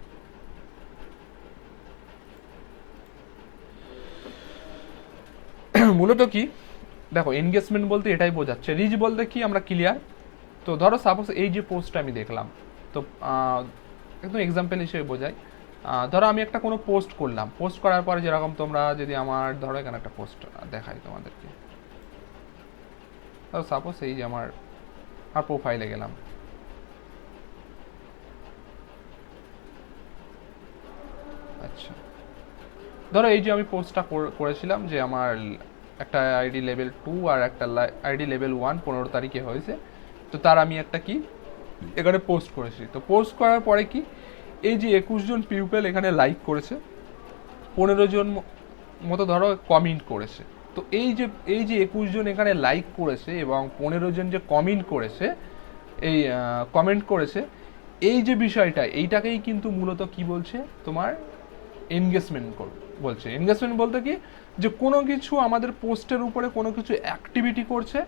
মূলত কি, দেখো এনগেজমেন্ট বলতে এটাই বোঝাচ্ছে। রিচ বলতে কি, আমরা ক্লিয়ার। তো ধরো সাপোজ এই যে পোস্টটা আমি দেখলাম, তো একদম এক্সাম্পল হিসেবে বোঝাই, ধরো আমি একটা কোনো পোস্ট করলাম, পোস্ট করার পরে যেরকম তোমরা যদি আমার, ধরো এখানে একটা পোস্ট দেখাই তোমাদেরকে, ধরো সাপোজ এই যে আমার প্রোফাইলে গেলাম, আচ্ছা, ধরো এই যে আমি পোস্টটা করেছিলাম যে আমার একটা আইডি লেভেল 2 আর একটা আইডি লেভেল 1 15 তারিখে হয়েছে, তো তার আমি একটা কি এখানে পোস্ট করেছি। তো পোস্ট করার পরে কি, এই যে 21 জন পিপল এখানে লাইক করেছে, 15 জন মতো ধরো কমেন্ট করেছে। তো এই যে 21 জন এখানে লাইক করেছে এবং 15 জন যে কমেন্ট করেছে, এই কমেন্ট করেছে, এই যে বিষয়টা, এইটাকেই কিন্তু মূলত কি বলছে, তোমার এনগেজমেন্ট বলছে। এনগেজমেন্ট বলতে কি, যে কোনো কিছু আমাদের পোস্টের উপরে কোনো কিছু অ্যাক্টিভিটি করছে,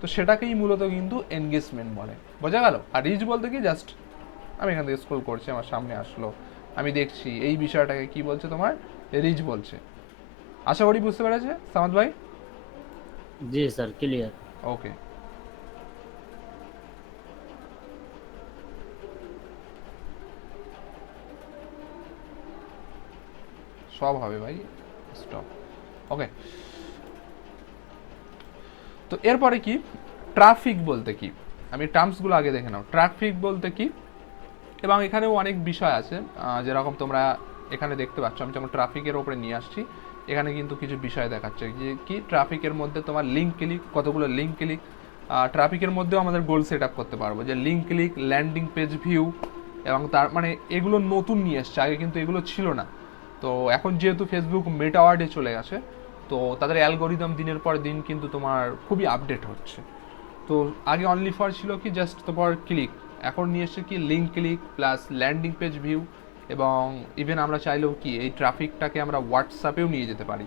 তো সেটাকেই মূলত কিন্তু এনগেজমেন্ট বলে। বোঝা গেল? আর রিচ বলতে কি, জাস্ট আমি এখান থেকে স্ক্রল করছি, আমার সামনে আসলো, আমি দেখছি, এই বিষয়টাকে কি বলছে, তোমার রিচ বলছে। আশা করি বুঝতে পেরেছে সামাদ ভাই? জি স্যার, ক্লিয়ার। ওকে, সব হবে ভাই, স্টপ। ওকে, তো এরপরে কি, ট্রাফিক বলতে কি, আমি টার্মসগুলো আগে দেখে নাও। ট্রাফিক বলতে কি, এবং এখানেও অনেক বিষয় আছে, যেরকম তোমরা এখানে দেখতে পাচ্ছ, আমি যেমন ট্রাফিকের ওপরে নিয়ে আসছি, এখানে কিন্তু কিছু বিষয় দেখাচ্ছে যে কি, ট্রাফিকের মধ্যে তোমার লিঙ্ক ক্লিক, কতগুলো লিঙ্ক ক্লিক, ট্রাফিকের মধ্যেও আমাদের গোল সেট আপ করতে পারবো, যে link click, landing page view, এবং তার মানে এগুলো নতুন নিয়ে এসছে, আগে কিন্তু এগুলো ছিল না। তো এখন যেহেতু ফেসবুক মেটা ওয়ার্ডে চলে গেছে, তো তাদের অ্যালগোরিদম দিনের পর দিন কিন্তু তোমার খুবই আপডেট হচ্ছে। তো আগে অনলি ফর ছিল কি, জাস্ট তোমার ক্লিক, এখন নিয়ে এসছে কি, link click plus landing page view, এবং ইভেন আমরা চাইলেও কি এই ট্রাফিকটাকে আমরা হোয়াটসঅ্যাপেও নিয়ে যেতে পারি।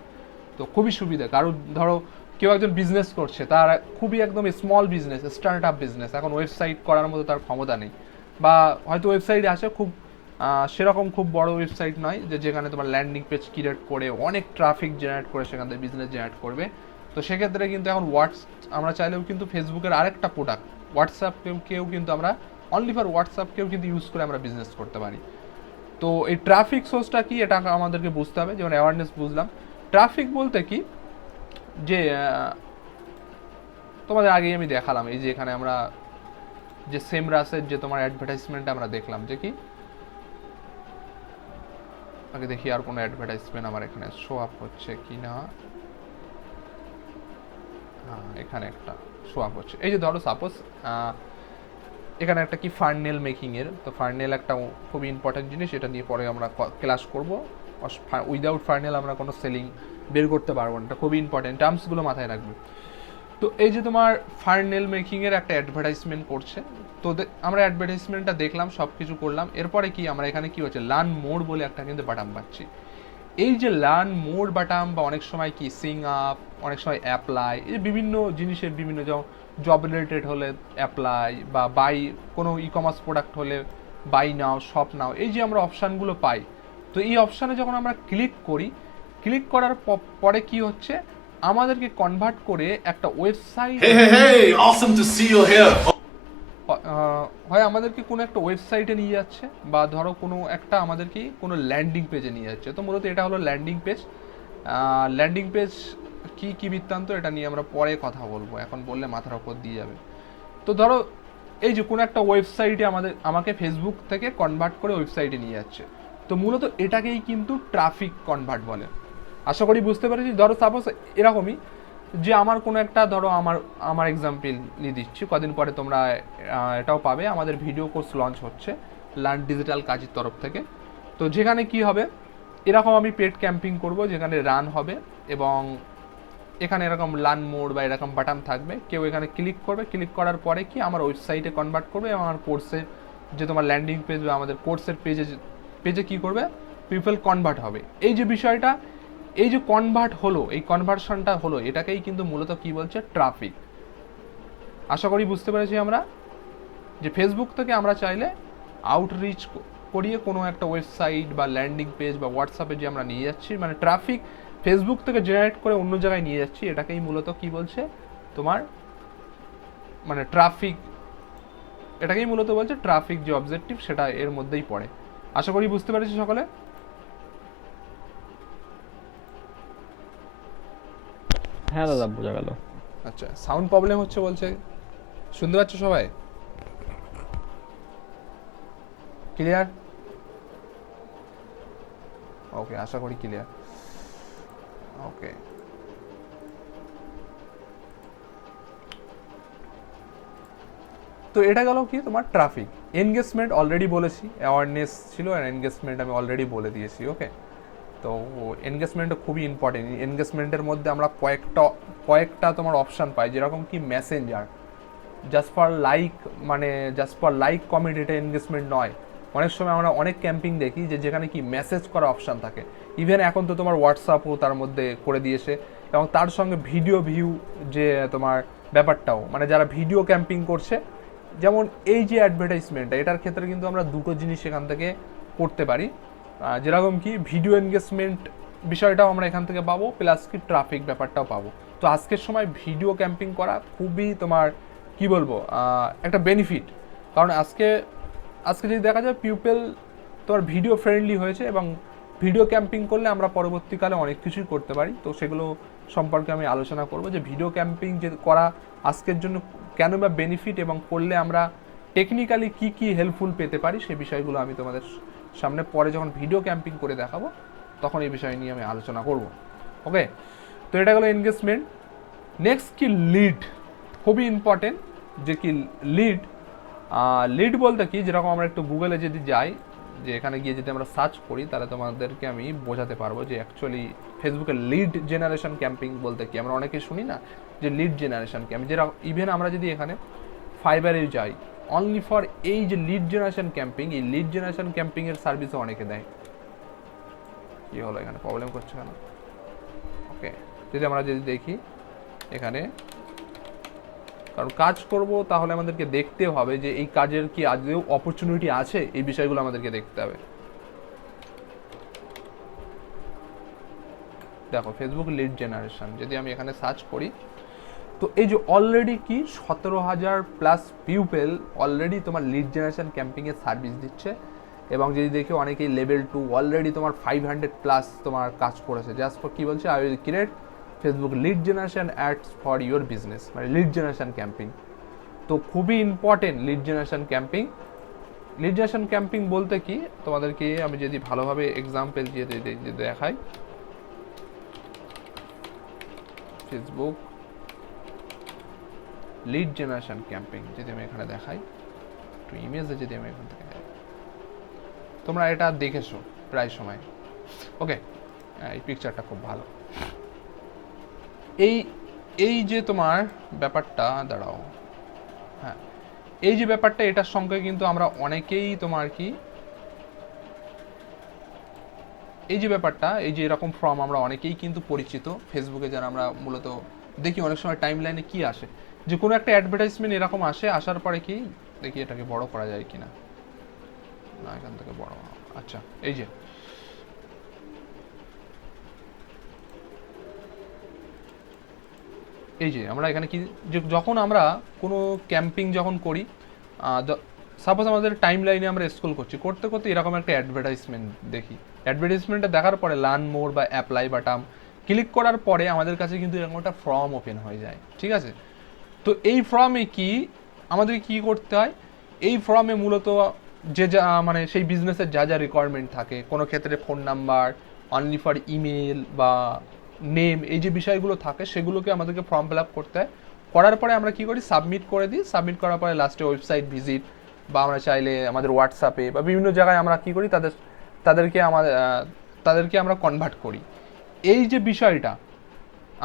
তো খুবই সুবিধা, কারণ ধরো কেউ একজন বিজনেস করছে, তার খুবই একদম small business, start up business, এখন ওয়েবসাইট করার মতো তার ক্ষমতা নেই, বা হয়তো ওয়েবসাইট আছে খুব সেরকম খুব বড় ওয়েবসাইট নয়, যে যেখানে তোমার ল্যান্ডিং পেজ ক্রিয়েট করে অনেক ট্রাফিক জেনারেট করে সেখান থেকে বিজনেস জেনারেট করবে। তো সেক্ষেত্রে কিন্তু এখন আমরা চাইলেও কিন্তু ফেসবুকের আরেকটা প্রোডাক্ট, হোয়াটসঅ্যাপকেও কিন্তু আমরা অনলি ফর হোয়াটসঅ্যাপকেও কিন্তু ইউজ করে আমরা বিজনেস করতে পারি। তো এই ট্রাফিক সোর্সটা কি এটা আমাদেরকে বুঝতে হবে। যেমন অ্যাওয়ারনেস বুঝলাম, ট্রাফিক বলতে কি যে তোমাদের আগেই আমি দেখালাম, এই যে এখানে আমরা যে সেমরাসের যে তোমার অ্যাডভার্টাইজমেন্ট আমরা দেখলাম যে কি, আগে দেখি আর কোনো অ্যাডভার্টাইজমেন্ট আমার এখানে শো আপ হচ্ছে কি না। হ্যাঁ, এখানে একটা শো আপ হচ্ছে। এই যে ধরো সাপোজ এখানে একটা কি ফার্নেল মেকিং এর, তো ফার্নেল একটা খুবই ইম্পর্টেন্ট জিনিস, এটা নিয়ে পরে আমরা ক্লাস করব। উইদাউট ফার্নেল আমরা কোনো সেলিং বের করতে পারবো না, এটা খুবই ইম্পর্টেন্ট, টার্মসগুলো মাথায় রাখবে। তো এই যে তোমার ফার্নেল মেকিং এর একটা অ্যাডভার্টাইজমেন্ট করছে, তো আমরা অ্যাডভার্টাইজমেন্টটা দেখলাম, সব কিছু করলাম, এরপরে কি আমরা এখানে কি হচ্ছে লার্ন মোর বলে একটা কিন্তু বাটন পাচ্ছি। এই যে লার্ন মোর বাটন বা অনেক সময় কি সিং আপ, অনেক সময় অ্যাপ্লাই, এই যে বিভিন্ন জিনিসের বিভিন্ন জব রিলেটেড হলে অ্যাপ্লাই বা বাই, কোনো ই কমার্স প্রোডাক্ট হলে বাই নাও, শপ নাও, এই যে আমরা অপশানগুলো পাই। তো এই অপশানে যখন আমরা ক্লিক করি, ক্লিক করার পরে কি হচ্ছে আমাদেরকে কনভার্ট করে একটা website, Hey, awesome to see you here. হয় আমাদেরকে কোনো একটা ওয়েবসাইটে নিয়ে যাচ্ছে বা ধরো কোনো একটা আমাদেরকে কোনো ল্যান্ডিং পেজে নিয়ে যাচ্ছে। তো মূলত এটা হলো ল্যান্ডিং পেজ। ল্যান্ডিং পেজ কি বৃত্তান্ত এটা নিয়ে আমরা পরে কথা বলবো, এখন বললে মাথার ওপর দিয়ে যাবে। তো ধরো এই যে কোনো একটা ওয়েবসাইটে আমাকে ফেসবুক থেকে কনভার্ট করে ওয়েবসাইটে নিয়ে যাচ্ছে, তো মূলত এটাকেই কিন্তু ট্রাফিক কনভার্ট বলে। আশা করি বুঝতে পেরেছি। ধরো সাপোজ এরকমই যে আমার কোনো একটা, ধরো আমার এক্সাম্পল নিয়ে দিচ্ছি, কদিন পরে তোমরা এটাও পাবে, আমাদের ভিডিও কোর্স লঞ্চ হচ্ছে লার্ন ডিজিটাল কাজের তরফ থেকে। তো যেখানে কি হবে, এরকম আমি পেড ক্যাম্পিং করব, যেখানে রান হবে এবং এখানে এরকম লার্ন মোড বা এরকম বাটন থাকবে, কেউ এখানে ক্লিক করবে, ক্লিক করার পরে কি আমার ওয়েবসাইটে কনভার্ট করবে এবং আমার কোর্সের যে তোমার ল্যান্ডিং পেজ বা আমাদের কোর্সের পেজে কি করবে, পিপল কনভার্ট হবে। এই যে বিষয়টা, এই যে কনভার্ট হলো, এই কনভার্সনটা হলো, এটাকেই কিন্তু মূলত কি বলছে ট্রাফিক। আশা করি বুঝতে পেরেছি আমরা যে ফেসবুক থেকে আমরা চাইলে আউটরিচ করিয়ে কোনো একটা ওয়েবসাইট বা ল্যান্ডিং পেজ বা হোয়াটসঅ্যাপে যে আমরা নিয়ে যাচ্ছি, মানে ট্রাফিক ফেসবুক থেকে জেনারেট করে অন্য জায়গায় নিয়ে যাচ্ছি, এটাকেই মূলত কি বলছে তোমার মানে ট্রাফিক, এটাকেই মূলত বলছে ট্রাফিক যে অবজেক্টিভ সেটা এর মধ্যেই পড়ে। আশা করি বুঝতে পেরেছি সকলে। হ্যাঁ দাদা, বোঝা গেল। আচ্ছা, সাউন্ড প্রবলেম হচ্ছে বলছে, শুনতে পাচ্ছ সবাই? ক্লিয়ার? ওকে, আশা করি ক্লিয়ার। ওকে, তো এটা গেল কি তোমার ট্রাফিক। এনগেজমেন্ট অলরেডি বলেছি, অ্যাওয়ারনেস ছিল আর এনগেজমেন্ট আমি অলরেডি বলে দিয়েছি। ওকে, তো এনগেজমেন্টটা খুবই ইম্পর্টেন্ট। এনগেজমেন্টের মধ্যে আমরা কয়েকটা তোমার অপশান পাই, যেরকম কি মেসেঞ্জার, জাস্ট ফর লাইক, মানে জাস্ট ফর লাইক কমেন্ট, এটা এনগেজমেন্ট নয়। অনেক সময় আমরা অনেক ক্যাম্পিং দেখি যে যেখানে কি মেসেজ করা অপশান থাকে, ইভেন এখন তো তোমার হোয়াটসঅ্যাপও তার মধ্যে করে দিয়েছে, এবং তার সঙ্গে ভিডিও ভিউ যে তোমার ব্যাপারটাও, মানে যারা ভিডিও ক্যাম্পিং করছে, যেমন এই যে অ্যাডভার্টাইজমেন্ট, এটার ক্ষেত্রে কিন্তু আমরা দুটো জিনিস এখান থেকে করতে পারি, যেরকম কি ভিডিও এনগেজমেন্ট বিষয়টাও আমরা এখান থেকে পাবো, প্লাস কি ট্রাফিক ব্যাপারটাও পাবো। তো আজকের সময় ভিডিও ক্যাম্পিং করা খুবই তোমার কি বলবো একটা বেনিফিট, কারণ আজকে যদি দেখা যায় পিপল তোমার ভিডিও ফ্রেন্ডলি হয়েছে, এবং ভিডিও ক্যাম্পিং করলে আমরা পরবর্তীকালে অনেক কিছুই করতে পারি। তো সেগুলো সম্পর্কে আমি আলোচনা করব যে ভিডিও ক্যাম্পিং যে করা আজকের জন্য কেন বা বেনিফিট, এবং করলে আমরা টেকনিক্যালি কি হেল্পফুল পেতে পারি, সেই বিষয়গুলো আমি তোমাদের সামনে পরে যখন ভিডিও ক্যাম্পিং করে দেখাবো তখন এই বিষয় নিয়ে আমি আলোচনা করব। ওকে, তো এটা গেলো এনগেজমেন্ট। নেক্সট কি লিড, খুবই ইম্পর্টেন্ট যে কি লিড বলতে কি, যেরকম আমরা একটু গুগলে যদি যাই, যে এখানে গিয়ে যদি আমরা সার্চ করি, তাহলে তোমাদেরকে আমি বোঝাতে পারবো যে অ্যাকচুয়ালি ফেসবুকের লিড জেনারেশন ক্যাম্পিং বলতে কি। আমরা অনেকে শুনি না যে লিড জেনারেশন ক্যাম্প, যেরকম ইভেন আমরা যদি এখানে ফাইবারে যাই, অনলি ফর এই যে লিড জেনারেশন ক্যাম্পিং, এই লিড জেনারেশন ক্যাম্পিংয়ের সার্ভিসও অনেকে দেয়। কি হলো, এখানে প্রবলেম করছে কেন? ওকে, যদি আমরা দেখি এখানে, কারণ কাজ করব তাহলে আমাদেরকে দেখতে হবে যে এই কাজের কি আদৌ অপরচুনিটি আছে, এই বিষয়গুলো আমাদেরকে দেখতে হবে। দেখো ফেসবুক লিড জেনারেশন, যদি আমি এখানে সার্চ করি তো এই যে অলরেডি কি 17,000 প্লাস পিউপেল অলরেডি তোমার লিড জেনারেশন ক্যাম্পিংয়ের সার্ভিস দিচ্ছে, এবং যদি দেখি অনেকেই লেভেল 2 অলরেডি তোমার 500 প্লাস তোমার কাজ করেছে জাস্ট ফর কী বলছে, I will create Facebook lead generation ads for your business, মানে লিড জেনারেশন ক্যাম্পিং। তো খুবই important lead generation camping. Lead generation camping বলতে কি তোমাদেরকে আমি যদি ভালোভাবে এক্সাম্পল দিয়ে দেখাই, ফেসবুক লিড জেনারেশন ক্যাম্পিং যদি আমি এখানে দেখাই, একটু ইমেজে যদি আমি এখান থেকে দেখাই, তোমরা এটা দেখেছো প্রায় সময়। ওকে, এই পিকচারটা খুব ভালো। এই যে তোমার ব্যাপারটা দাঁড়াও, হ্যাঁ এই যে ব্যাপারটা, এটার সঙ্গে কিন্তু আমরা অনেকেই তোমার কি এই যে ব্যাপারটা, এই যে এরকম ফর্ম আমরা অনেকেই কিন্তু পরিচিত ফেসবুকে, যারা আমরা মূলত দেখি অনেক সময় টাইম লাইনে কি আসে, যে কোনো একটা অ্যাডভার্টাইজমেন্ট এরকম আসে, আসার পরে কি দেখি এটাকে বড় করা যায় কিনা, না এখান থেকে বড়, আচ্ছা এই যে আমরা এখানে কি, যে যখন আমরা কোনো ক্যাম্পিং যখন করি, সাপোজ আমাদের টাইম লাইনে আমরা স্ক্রল করছি, করতে করতে এরকম একটা অ্যাডভার্টাইজমেন্ট দেখি, অ্যাডভার্টাইজমেন্টটা দেখার পরে লার্ন মোর বা অ্যাপ্লাই বাটাম ক্লিক করার পরে আমাদের কাছে কিন্তু এরকম একটা ফর্ম ওপেন হয়ে যায়, ঠিক আছে। তো এই ফর্মে কি আমাদের কি করতে হয়, এই ফর্মে মূলত যে যা মানে সেই বিজনেসের যা যা রিকোয়ারমেন্ট থাকে, কোনো ক্ষেত্রে phone number, only for email বা নেম, এই যে বিষয়গুলো থাকে সেগুলোকে আমাদেরকে ফর্ম ফিল আপ করতে হয়। করার পরে আমরা কি করি, সাবমিট করে দিই, সাবমিট করার পরে লাস্টে ওয়েবসাইট ভিজিট বা আমরা চাইলে আমাদের হোয়াটসঅ্যাপে বা বিভিন্ন জায়গায় আমরা কি করি, তাদেরকে আমরা কনভার্ট করি। এই যে বিষয়টা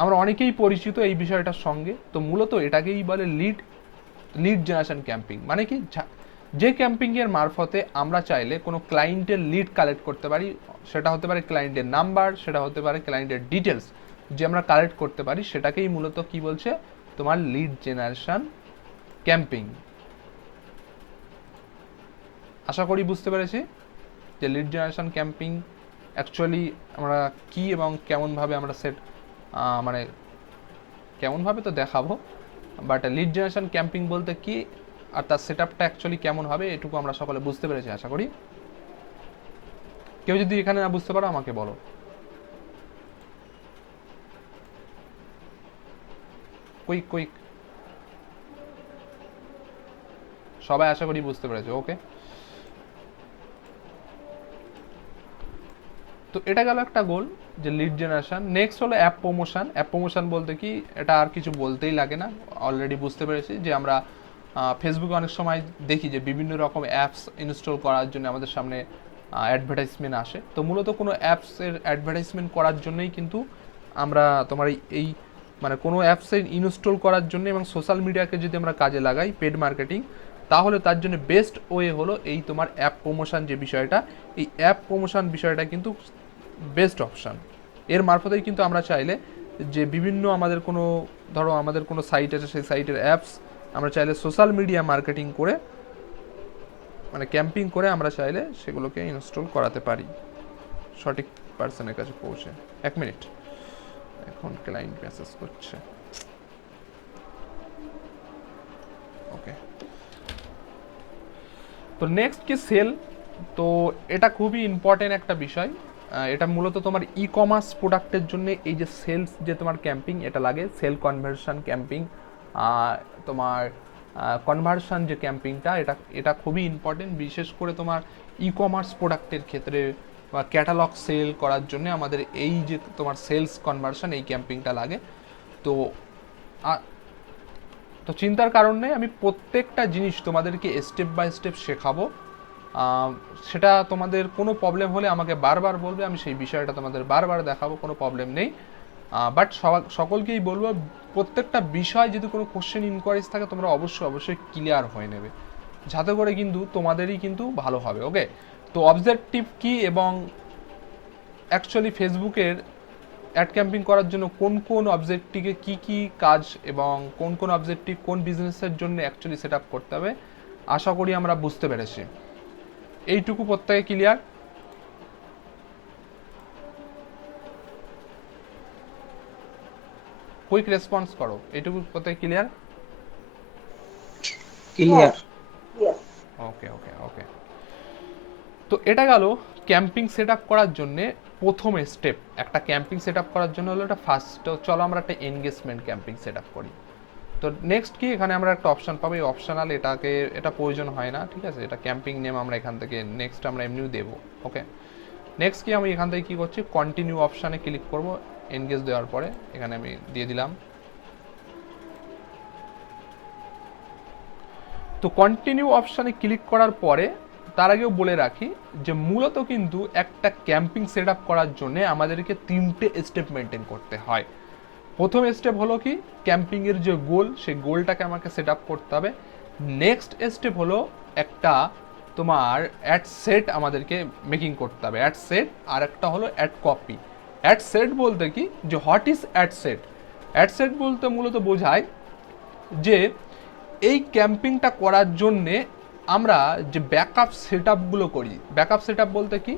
আমরা অনেকেই পরিচিত এই বিষয়টার সঙ্গে, তো মূলত এটাকেই বলে লিড জেনারেশন ক্যাম্পিং। মানে কি, যে ক্যাম্পিংয়ের মারফতে আমরা চাইলে কোনো ক্লায়েন্টের লিড কালেক্ট করতে পারি, সেটা হতে পারে ক্লায়েন্টের নাম্বার, সেটা হতে পারে ক্লায়েন্টের ডিটেলস, যে আমরা কালেক্ট করতে পারি সেটাকেই মূলত কি বলছে তোমার লিড জেনারেশন ক্যাম্পিং। আশা করি বুঝতে পেরেছি যে লিড জেনারেশন ক্যাম্পিং অ্যাকচুয়ালি আমরা কি এবং কেমনভাবে আমরা মানে কেমনভাবে তো দেখাবো, বাট লিড জেনারেশন ক্যাম্পিং বলতে কি আর তার সেট আপটা অ্যাকচুয়ালি কেমন হবে এটুকু আমরা সকলে বুঝতে পেরেছি আশা করি। কেউ যদি এখানে না বুঝতে পারো আমাকে বলো। কুইক সবাই আশা করি বুঝতে পেরেছো, ওকে। তো এটা গেল একটা গোল, যে লিড জেনারেশন। নেক্সট হলো অ্যাপ প্রমোশন। অ্যাপ প্রমোশন বলতে কি, এটা আর কিছু বলতেই লাগে না, অলরেডি বুঝতে পেরেছি যে আমরা ফেসবুকে অনেক সময় দেখি যে বিভিন্ন রকম অ্যাপস ইনস্টল করার জন্য আমাদের সামনে অ্যাডভার্টাইজমেন্ট আসে। তো মূলত কোনো অ্যাপসের অ্যাডভার্টাইজমেন্ট করার জন্যই কিন্তু আমরা তোমার এই মানে কোনো অ্যাপসের ইনস্টল করার জন্য এবং সোশ্যাল মিডিয়াকে যদি আমরা কাজে লাগাই পেড মার্কেটিং, তাহলে তার জন্য বেস্ট ওয়ে হলো এই তোমার অ্যাপ প্রমোশন যে বিষয়টা, এই অ্যাপ প্রমোশন বিষয়টা কিন্তু বেস্ট অপশান। এর মারফতেই কিন্তু আমরা চাইলে যে বিভিন্ন আমাদের কোনো সাইট আছে, সেই সাইটের অ্যাপস আমরা চাইলে সোশ্যাল মিডিয়া মার্কেটিং করে মানে ক্যাম্পিং করে আমরা চাইলে সেগুলোকে ইনস্টল করাতে পারি সঠিক পার্সনের কাছে পৌঁছে। 1 মিনিট, এখন ক্লায়েন্ট মেসেজ করছে, ওকে। তো নেক্সট কি সেল, তো এটা খুবই ইম্পর্টেন্ট একটা বিষয়। এটা মূলত তোমার ই কমার্স প্রোডাক্টের জন্য এই যে সেলস যে তোমার ক্যাম্পিং এটা লাগে, সেল কনভার্সন ক্যাম্পিং, তোমার কনভার্সন যে ক্যাম্পিংটা এটা খুবই ইম্পর্টেন্ট, বিশেষ করে তোমার ই কমার্স প্রোডাক্টের ক্ষেত্রে বা ক্যাটালগ সেল করার জন্য আমাদের এই যে তোমার সেলস কনভার্সন এই ক্যাম্পিংটা লাগে। তো চিন্তার কারণ নেই, আমি প্রত্যেকটা জিনিস তোমাদেরকে স্টেপ বাই স্টেপ শেখাবো। সেটা তোমাদের কোনো প্রবলেম হলে আমাকে বারবার বলবে, আমি সেই বিষয়টা তোমাদের বারবার দেখাবো, কোনো প্রবলেম নেই। বাট সকলকেই বলবো, প্রত্যেকটা বিষয় যদি কোনো কোশ্চেন ইনকোয়ারিজ থাকে তোমরা অবশ্যই ক্লিয়ার হয়ে নেবে, যাতে করে কিন্তু তোমাদেরই কিন্তু ভালো হবে, ওকে। তো অবজেক্টিভ কি এবং অ্যাকচুয়ালি ফেসবুকের অ্যাড ক্যাম্পিং করার জন্য কোন কোন অবজেক্টিভে কি কাজ এবং কোন কোন অবজেক্টিভ কোন বিজনেসের জন্য অ্যাকচুয়ালি সেট আপ করতে হবে, আশা করি আমরা বুঝতে পেরেছি। এইটুকু প্রত্যেকে ক্লিয়ার। কুইক রেসপন্স করো, এটুকু কোথায় ক্লিয়ার? ক্লিয়ার। ইয়েস। ওকে ওকে ওকে। তো এটা গেল ক্যাম্পিং সেট আপ করার জন্য প্রথম স্টেপ। একটা ক্যাম্পিং সেট আপ করার জন্য হলো এটা ফার্স্ট। তো চলো আমরা একটা এনগেজমেন্ট ক্যাম্পিং সেট আপ করি। তো নেক্সট কি, এখানে আমরা একটা অপশন পাবো, এই অপশনাল, এটা প্রয়োজন হয় না, ঠিক আছে? এটা ক্যাম্পিং নেম আমরা এখান থেকে নেক্সট আমরা এমনিও দেবো। ওকে, নেক্সট কি আমি এখান থেকে কি করছি, কন্টিনিউ অপশানে ক্লিক করব। এনগেজ দেওয়ার পরে এখানে আমি দিয়ে দিলাম। তো কন্টিনিউ অপশানে ক্লিক করার পরে তার আগেও বলে রাখি যে মূলত কিন্তু একটা ক্যাম্পিং সেট আপ করার জন্য আমাদেরকে 3টে স্টেপ মেনটেন করতে হয়। প্রথম স্টেপ হলো কি, ক্যাম্পিংয়ের যে গোল, সেই গোলটাকে আমাকে সেট আপ করতে হবে। নেক্সট স্টেপ হলো একটা তোমার অ্যাড সেট আমাদেরকে মেকিং করতে হবে, অ্যাড সেট। আর একটা হলো অ্যাড কপি। অ্যাড সেট বলতে কি, যে what is ad set? Ad set বলতে মূলত বোঝায় যে এই ক্যাম্পিংটা করার জন্যে আমরা যে ব্যাকআপ সেট আপগুলো করি। ব্যাকআপ সেট আপ বলতে কি,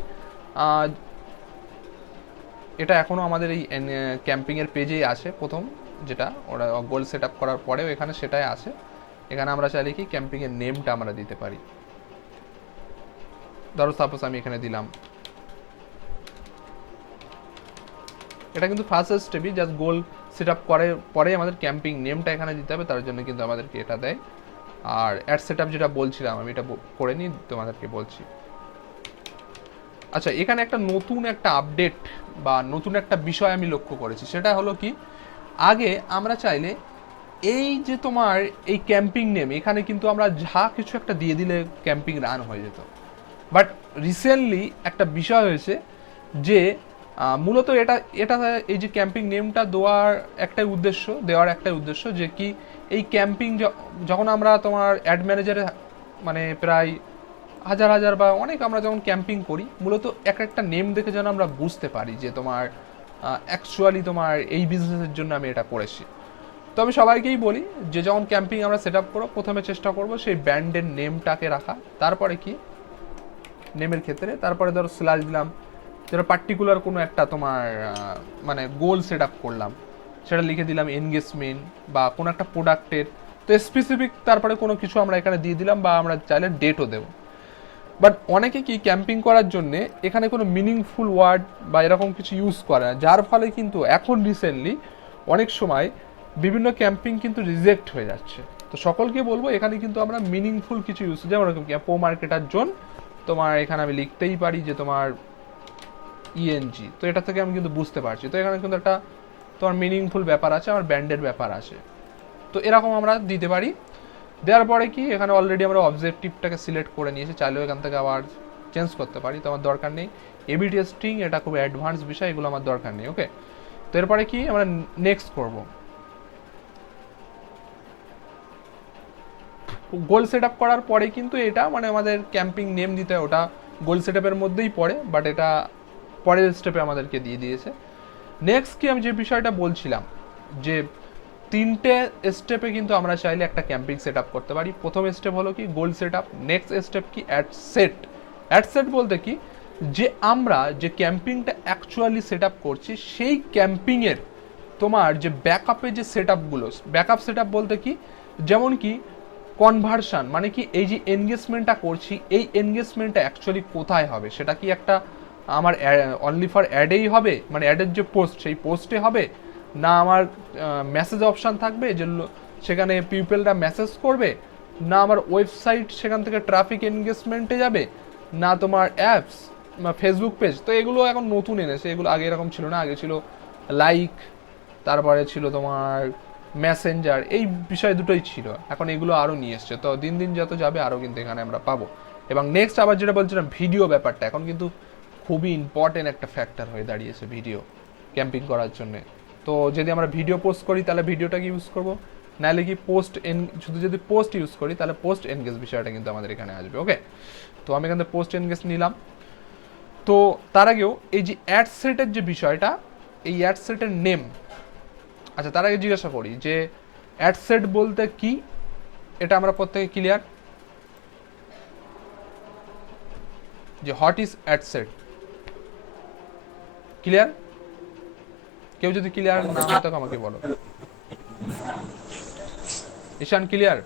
এটা এখনও আমাদের এই ক্যাম্পিংয়ের পেজেই আছে, প্রথম যেটা ওরা গোল সেট আপ করার পরেও এখানে সেটাই আছে। এখানে আমরা চাইলে কি ক্যাম্পিংয়ের নেমটা আমরা দিতে পারি। ধরো সাপোজ আমি এখানে দিলাম, এটা কিন্তু ফার্স্ট স্টেপই, জাস্ট গোল সেট আপ করার পরে আমাদের ক্যাম্পিং নেমটা এখানে দিতে হবে, তার জন্য কিন্তু আমাদেরকে এটা দেয়। আর অ্যাড সেট আপ যেটা বলছিলাম আমি, এটা করে নিই, তোমাদেরকে বলছি। আচ্ছা, এখানে একটা নতুন একটা আপডেট বা নতুন একটা বিষয় আমি লক্ষ্য করেছি, সেটা হলো কি, আগে আমরা চাইলে এই যে তোমার এই ক্যাম্পিং নেম, এখানে কিন্তু আমরা যা কিছু একটা দিয়ে দিলে ক্যাম্পিং রান হয়ে যেত। বাট রিসেন্টলি একটা বিষয় হয়েছে যে মূলত এটা এটা এই যে ক্যাম্পিং নেমটা দেওয়ার একটাই উদ্দেশ্য যে কি, এই ক্যাম্পিং যখন আমরা তোমার অ্যাড ম্যানেজারে মানে প্রায় হাজার হাজার বা অনেক আমরা যখন ক্যাম্পিং করি, মূলত একটা নেম দেখে যেন আমরা বুঝতে পারি যে তোমার অ্যাকচুয়ালি তোমার এই বিজনেসের জন্য আমি এটা করেছি। তো আমি সবাইকেই বলি যে যখন ক্যাম্পিং আমরা সেট আপ করবো, প্রথমে চেষ্টা করবো সেই ব্র্যান্ডের নেমটাকে রাখা। তারপরে কি, নেমের ক্ষেত্রে তারপরে ধরো স্ল্যাশ দিলাম, যেটা পার্টিকুলার কোনো একটা তোমার মানে গোল সেট আপ করলাম, সেটা লিখে দিলাম এনগেজমেন্ট বা কোনো একটা প্রোডাক্টের, তো স্পেসিফিক তারপরে কোনো কিছু আমরা এখানে দিয়ে দিলাম, বা আমরা চাইলে ডেটও দেবো। বাট অনেকে কি ক্যাম্পিং করার জন্যে এখানে কোনো মিনিংফুল ওয়ার্ড বা এরকম কিছু ইউজ করে না, যার ফলে কিন্তু এখন রিসেন্টলি অনেক সময় বিভিন্ন ক্যাম্পিং কিন্তু রিজেক্ট হয়ে যাচ্ছে। তো সকলকে বলবো এখানে কিন্তু আমরা মিনিংফুল কিছু ইউজ, যেমন এরকম কি পো মার্কেটার জোন, তোমার এখানে আমি লিখতেই পারি যে তোমার ইএনজি, তো এটা থেকে আমি কিন্তু বুঝতে পারছি। তো এখানে কিন্তু একটা তোমার মিনিংফুল ব্যাপার আছে, আমার ব্র্যান্ডের ব্যাপার আছে, তো এরকম আমরা দিতে পারি। দেওয়ার পরে কি, এখানে অলরেডি আমরা অবজেক্টিভটাকে সিলেক্ট করে নিয়েছি, চাইলেও এখান থেকে আবার চেঞ্জ করতে পারি, তো আমার দরকার নেই। এবি টেস্টিং এটা খুব অ্যাডভান্স বিষয়, এগুলো আমার দরকার নেই। ওকে, তো এরপরে কি আমরা নেক্সট করব, গোল সেট আপ করার পরে কিন্তু এটা মানে আমাদের ক্যাম্পিং নেম দিতে হয়, ওটা গোল সেট আপের মধ্যেই পড়ে, বাট এটা পরের স্টেপে আমাদেরকে দিয়ে দিয়েছে। নেক্সট কি, আমি যে বিষয়টা বলছিলাম যে 3টে স্টেপে কিন্তু আমরা চাইলে একটা ক্যাম্পিং সেট আপ করতে পারি। প্রথম স্টেপ হলো কি গোল সেট আপ, নেক্সট স্টেপ কি অ্যাড সেট। অ্যাড সেট বলতে কি, যে আমরা যে ক্যাম্পিংটা অ্যাকচুয়ালি সেট আপ করছি সেই ক্যাম্পিংয়ের তোমার যে ব্যাকআপে যে সেট আপগুলো, ব্যাকআপ সেট আপ বলতে কি, যেমন কি কনভার্সন, মানে কি এই যে এনগেজমেন্টটা করছি, এই এনগেজমেন্টটা অ্যাকচুয়ালি কোথায় হবে, সেটা কি একটা আমার অনলি ফর অ্যাডেই হবে, মানে অ্যাডের যে পোস্ট সেই পোস্টে হবে, না আমার মেসেজ অপশান থাকবে যে সেখানে পিপলরা মেসেজ করবে, না আমার ওয়েবসাইট সেখান থেকে ট্রাফিক এনগেজমেন্টে যাবে, না তোমার অ্যাপস ফেসবুক পেজ। তো এগুলো এখন নতুন এনেছে, এগুলো আগে এরকম ছিল না, আগে ছিল লাইক, তারপরে ছিল তোমার মেসেঞ্জার, এই বিষয় দুটোই ছিল, এখন এগুলো আরও নিয়ে এসছে। তো দিন দিন যত যাবে আরও কিন্তু এখানে আমরা পাবো। এবং নেক্সট আবার যেটা বলছিলাম ভিডিও ব্যাপারটা, এখন কিন্তু খুবই ইম্পর্টেন্ট একটা ফ্যাক্টর হয়ে দাঁড়িয়েছে ভিডিও ক্যাম্পিং করার জন্যে। তো যদি আমরা ভিডিও পোস্ট করি তাহলে ভিডিওটাকে ইউজ করবো, নাহলে কি শুধু যদি পোস্ট ইউজ করি তাহলে পোস্ট এনগেজ বিষয়টা কিন্তু আমাদের এখানে আসবে। ওকে, তো আমি এখান থেকে পোস্ট এনগেজ নিলাম। তো তার আগেও এই যে অ্যাড সেটের যে বিষয়টা, এই অ্যাড সেটের নেম, আচ্ছা তার আগে জিজ্ঞাসা করি যে অ্যাড সেট বলতে কি, এটা আমরা প্রত্যেকে ক্লিয়ার যে what is ad set? Clear? কেউ যদি ক্লিয়ার না হয় তো আমাকে বলো। ঈশান ক্লিয়ার?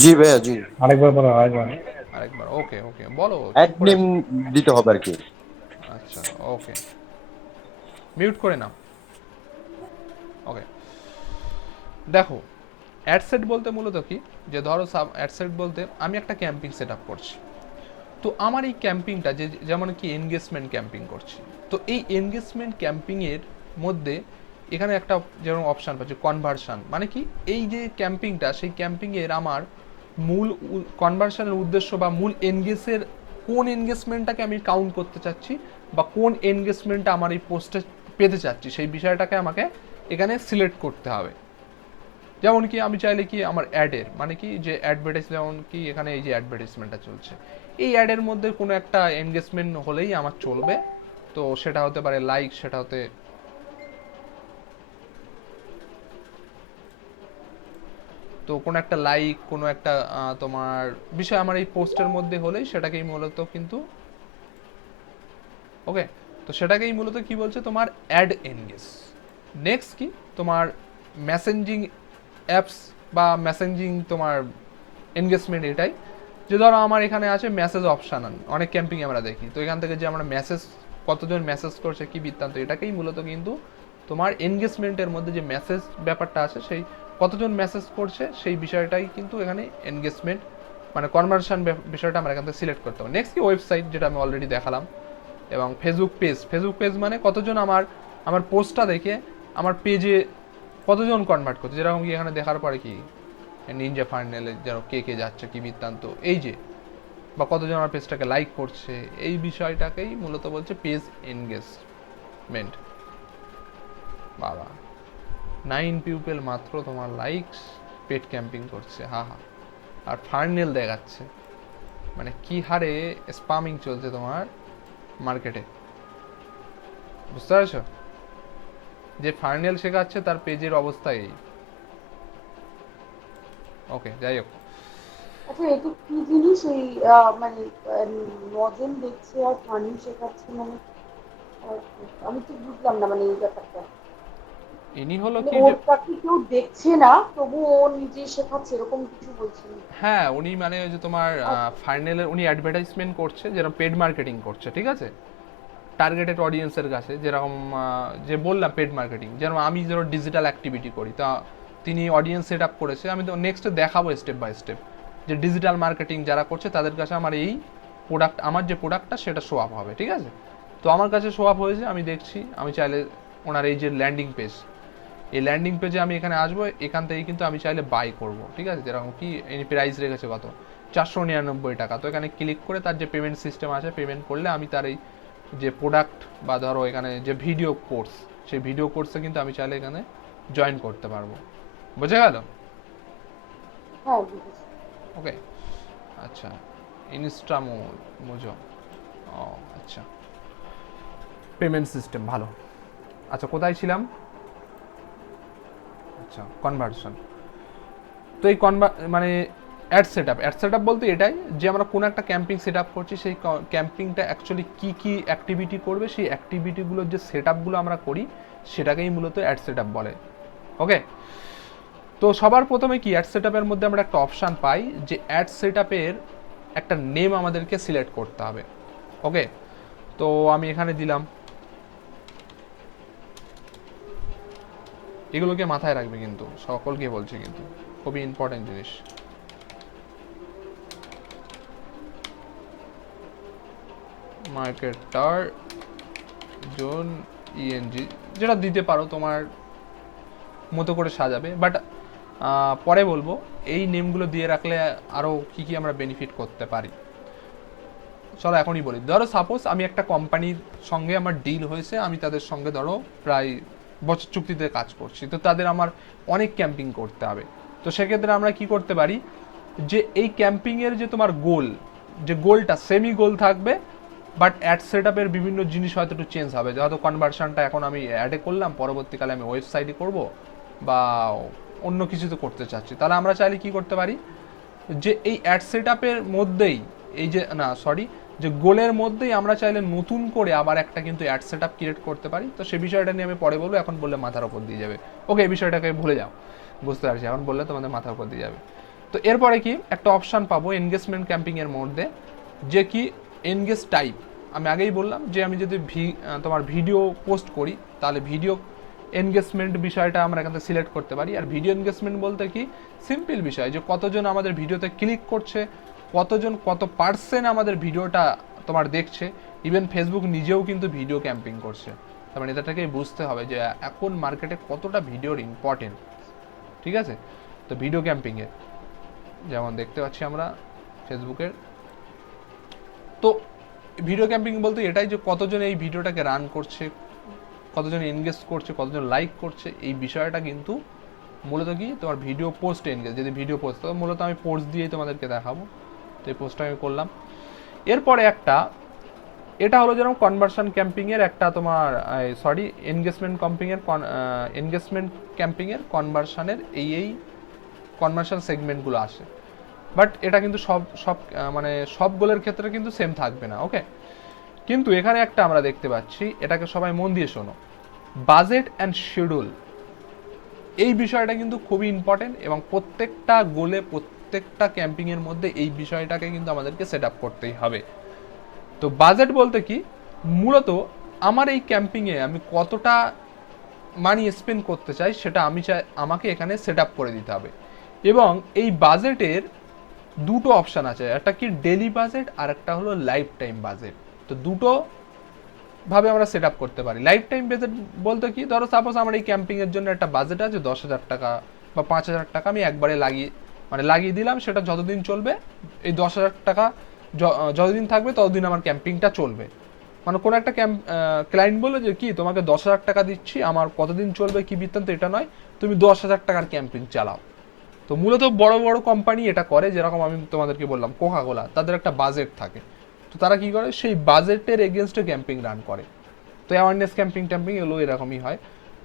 জি ভাইয়া, জি। আরেকবার বলো, আরেকবার। আরেকবার, ওকে ওকে, বলো অ্যাড চুপ করে নেম দিতে হবে আর কি। আচ্ছা ওকে, মিউট করে নাও। ওকে, দেখো অ্যাডসেট বলতে মূলত কি, যে ধরো অ্যাডসেট বলতে আমি একটা ক্যাম্পিং সেট আপ করছি, তো আমার এই ক্যাম্পিংটা যে যেমন কি এনগেজমেন্ট ক্যাম্পিং করছি, তো এই এনগেজমেন্ট ক্যাম্পিংয়ের মধ্যে এখানে একটা যেমন অপশান পাচ্ছি কনভার্সান, মানে কি এই যে ক্যাম্পিংটা, সেই ক্যাম্পিংয়ের আমার মূল কনভার্সানের উদ্দেশ্য বা মূল এনগেজের কোন এনগেজমেন্টটাকে আমি কাউন্ট করতে চাচ্ছি বা কোন এনগেজমেন্টটা আমার এই পোস্টে পেতে চাচ্ছি, সেই বিষয়টাকে আমাকে এখানে সিলেক্ট করতে হবে। যেমন কি আমি চাইলে কি আমার অ্যাডের মানে কি যে অ্যাডভার্টাইজ, যেমন কি এখানে এই যে অ্যাডভার্টাইজমেন্টটা চলছে, এই অ্যাডের মধ্যে কোনো একটা এনগেজমেন্ট হলেই আমার চলবে। তো সেটা হতে পারে লাইক, সেটা হতে তো কোনো একটা লাইক, কোনো একটা তোমার বিষয় আমার এই পোস্টের মধ্যে হলেই সেটাকেই মূলত কিন্তু ওকে, তো সেটাকেই মূলত কি বলছে তোমার অ্যাড এনগেজ। নেক্সট কি তোমার মেসেঞ্জিং অ্যাপস বা মেসেঞ্জিং তোমার এনগেজমেন্ট, এটাই যে ধরো আমার এখানে আছে মেসেজ অপশান, অনেক ক্যাম্পিং আমরা দেখি, তো এখান থেকে যে আমরা মেসেজ কতজন মেসেজ করছে কি বৃত্তান্ত, এটাকেই মূলত কিন্তু তোমার এনগেজমেন্টের মধ্যে যে মেসেজ ব্যাপারটা আছে, সেই কতজন মেসেজ করছে সেই বিষয়টাই কিন্তু এখানে এনগেজমেন্ট মানে কনভার্সন বিষয়টা আমরা এখান থেকে সিলেক্ট করতে হবে। নেক্সট কি ওয়েবসাইট, যেটা আমি অলরেডি দেখালাম, এবং ফেসবুক পেজ। ফেসবুক পেজ মানে কতজন আমার পোস্টটা দেখে আমার পেজে কতজন কনভার্ট করছে, যেরকম কি এখানে দেখার পরে কি নিনজা ফাইনালে যেন কে কে যাচ্ছে কি বৃত্তান্ত, এই যে বা কতজন আমার পেজটাকে লাইক করছে, এই বিষয়টাকেই মূলত বলছে পেজ এনগেজমেন্ট। বাবা 9 পিপল মাত্র তোমার লাইকস, পেড ক্যাম্পিং করছে, হা হা, আর ফার্নেল দেখাচ্ছে, মানে কি হারে স্পামিং চলছে তোমার মার্কেটে, বুঝতে পারছো? যে ফার্নেল শেখাচ্ছে তার পেজের অবস্থা এই। ওকে, যাই হোক, আচ্ছা এটা কি জিনিস এই মানে নজন দেখছে আর ফার্নিং শেখাচ্ছে মানে আহ, আমি তো বুঝলাম না মানে এই ব্যাপারটা, ইনি হলো মানে কি যে ওর তাকে কেউ দেখছে না তবু ও নিজে শেখাচ্ছে এরকম কিছু বলছেন? হ্যাঁ, উনি মানে ওই যে তোমার আচ্ছা ফাইনালের উনি অ্যাডভার্টাইজমেন্ট করছে, যেরকম পেড মার্কেটিং করছে, ঠিক আছে, টার্গেটেড অডিয়েন্সের কাছে, যেরকম যে বললাম পেড মার্কেটিং, যেরকম আমি ধরো ডিজিটাল অ্যাক্টিভিটি করি, তা তিনি অডিয়েন্স সেট আপ করেছে, আমি তো নেক্সট দেখাবো স্টেপ বাই স্টেপ যে ডিজিটাল মার্কেটিং যারা করছে তাদের কাছে আমার এই প্রোডাক্ট, আমার যে প্রোডাক্টটা সেটা শো আপ হবে, ঠিক আছে। তো আমার কাছে শো আপ হয়েছে, আমি দেখছি, আমি চাইলে ওনার এই যে ল্যান্ডিং পেজ, এই ল্যান্ডিং পেজে আমি এখানে আসবো, এখান থেকে কিন্তু আমি চাইলে বাই করব, ঠিক আছে, যেরকম কি এনি প্রাইস রেখেছে কত 499 টাকা, তো এখানে ক্লিক করে তার যে পেমেন্ট সিস্টেম আছে, পেমেন্ট করলে আমি তার এই যে প্রোডাক্ট বা ধরো এখানে যে ভিডিও কোর্স, সেই ভিডিও কোর্সে কিন্তু আমি চাইলে এখানে জয়েন করতে পারবো, বুঝে গেল? হ্যাঁ বুঝেছি। ওকে, আচ্ছা, ইনস্টামো মুজো, ও আচ্ছা, পেমেন্ট সিস্টেম ভালো। আচ্ছা, কোথায় ছিলাম? আচ্ছা, কনভার্সন। তো এই মানে অ্যাড সেট আপ বলতে এটাই যে আমরা কোনো একটা ক্যাম্পিং সেট আপ করছি, সেই ক্যাম্পিংটা অ্যাকচুয়ালি কী কী অ্যাক্টিভিটি করবে, সেই অ্যাক্টিভিটিগুলোর যে সেট আপগুলো আমরা করি সেটাকেই মূলত অ্যাড সেট আপ বলে। ওকে, তো সবার প্রথমে কি অ্যাড সেট আপের মধ্যে আমরা একটা অপশান পাই যে অ্যাড সেট আপের একটা নেম আমাদেরকে সিলেক্ট করতে হবে। ওকে, তো আমি এখানে দিলাম, এগুলোকে মাথায় রাখবে কিন্তু, সকলকে বলছি কিন্তু, খুবই ইম্পর্টেন্ট জিনিস। মার্কেটার জোন ইএনজি, যেটা দিতে পারো তোমার মতো করে সাজাবে, বাট পরে বলবো এই নেমগুলো দিয়ে রাখলে আরও কী কী আমরা বেনিফিট করতে পারি। চলো এখনই বলি, ধরো সাপোজ আমি একটা কোম্পানির সঙ্গে আমার ডিল হয়েছে, আমি তাদের সঙ্গে ধরো প্রায় বছর চুক্তিতে কাজ করছি, তো তাদের আমার অনেক ক্যাম্পিং করতে হবে, তো সেক্ষেত্রে আমরা কি করতে পারি যে এই ক্যাম্পিংয়ের যে তোমার গোল, যে গোলটা সেমি গোল থাকবে, বাট অ্যাড সেট আপের বিভিন্ন জিনিস হয়তো একটু চেঞ্জ হবে, হয়তো কনভার্সনটা এখন আমি অ্যাডে করলাম, পরবর্তীকালে আমি ওয়েবসাইটে করব বা অন্য কিছুতে করতে চাচ্ছি, তাহলে আমরা চাইলে কি করতে পারি যে এই অ্যাড সেট আপের মধ্যেই এই যে না সরি যে গোলের মধ্যেই আমরা চাইলে নতুন করে আবার একটা কিন্তু অ্যাড সেট আপ ক্রিয়েট করতে পারি। তো সেই বিষয়টা নিয়ে আমি পরে বলবো, এখন বললে মাথার ওপর দিয়ে যাবে। ওকে, এই বিষয়টাকে ভুলে যাও, বুঝতে পারছি, এখন বললে তোমাদের মাথার উপর দিয়ে যাবে। তো এরপরে কি একটা অপশান পাবো এনগেজমেন্ট ক্যাম্পিংয়ের মধ্যে, যে কি এনগেজ টাইপ। আমি আগেই বললাম যে আমি যদি তোমার ভিডিও পোস্ট করি তাহলে ভিডিও এনগেজমেন্ট বিষয়টা আমরা এখান থেকে সিলেক্ট করতে পারি। আর ভিডিও এনগেজমেন্ট বলতে কি সিম্পল বিষয়, যে কতজন আমাদের ভিডিওতে ক্লিক করছে, কতজন কত পার্সেন্ট আমাদের ভিডিওটা তোমার দেখছে। ইভেন ফেসবুক নিজেও কিন্তু ভিডিও ক্যাম্পিং করছে। তার মানে এটাকে বুঝতে হবে যে এখন মার্কেটে কতটা ভিডিওর ইম্পর্টেন্ট, ঠিক আছে। তো ভিডিও ক্যাম্পিংয়ের যেমন দেখতে পাচ্ছি আমরা ফেসবুকের, তো ভিডিও ক্যাম্পিং বলতে এটাই যে কতজন এই ভিডিওটাকে রান করছে, কতজন এনগেজ করছে, কতজন লাইক করছে, এই বিষয়টা কিন্তু মূলত কি তোমার ভিডিও পোস্ট এনগেজ। যদি ভিডিও পোস্ট, তো মূলত আমি পোস্ট দিয়েই তোমাদেরকে দেখাবো। তো এই পোস্টটা আমি করলাম। এরপরে একটা এটা হলো যেরকম কনভার্সন ক্যাম্পিংয়ের একটা তোমার এনগেজমেন্ট ক্যাম্পিংয়ের কনভার্সনের এই কনভার্সন সেগমেন্টগুলো আসে। বাট এটা কিন্তু সব মানে সব গোলের ক্ষেত্রে কিন্তু সেম থাকবে না, ওকে। কিন্তু এখানে একটা আমরা দেখতে পাচ্ছি, এটাকে সবাই মন দিয়ে শোনো, বাজেট অ্যান্ড শিডিউল। এই বিষয়টা কিন্তু খুবই ইম্পর্টেন্ট এবং প্রত্যেকটা গোলে প্রত্যেকটা ক্যাম্পিংয়ের মধ্যে এই বিষয়টাকে কিন্তু আমাদেরকে সেট আপ করতেই হবে। তো বাজেট বলতে কি, মূলত আমার এই ক্যাম্পিংয়ে আমি কতটা মানি স্পেন্ড করতে চাই সেটা আমাকে এখানে সেট আপ করে দিতে হবে। এবং এই বাজেটের দুটো অপশান আছে, একটা কি ডেলি বাজেট আর একটা হলো লাইফ টাইম বাজেট। তো দুটো ভাবে আমরা সেট আপ করতে পারি। লাইফ টাইম বাজেট বলতে কি, ধরো সাপোজ আমার এই ক্যাম্পিংয়ের জন্য একটা বাজেট আছে 10,000 টাকা বা 5,000 টাকা, আমি একবারে লাগিয়ে দিলাম, সেটা যতদিন চলবে এই 10,000 টাকা যতদিন থাকবে ততদিন আমার ক্যাম্পিংটা চলবে। মানে কোনো একটা ক্লায়েন্ট বললো যে কি তোমাকে 10,000 টাকা দিচ্ছি, আমার কতদিন চলবে কি বৃত্তান্ত এটা নয়, তুমি 10,000 টাকার ক্যাম্পিং চালাও। তো মূলত বড় বড় কোম্পানি এটা করে, যেরকম আমি তোমাদেরকে বললাম কোকা কোলা, তাদের একটা বাজেট থাকে। তো তারা কি করে, সেই বাজেটের এগেনস্টে ক্যাম্পিং রান করে। তো অ্যাওয়ারনেস ক্যাম্পিং এগুলো এরকমই হয়।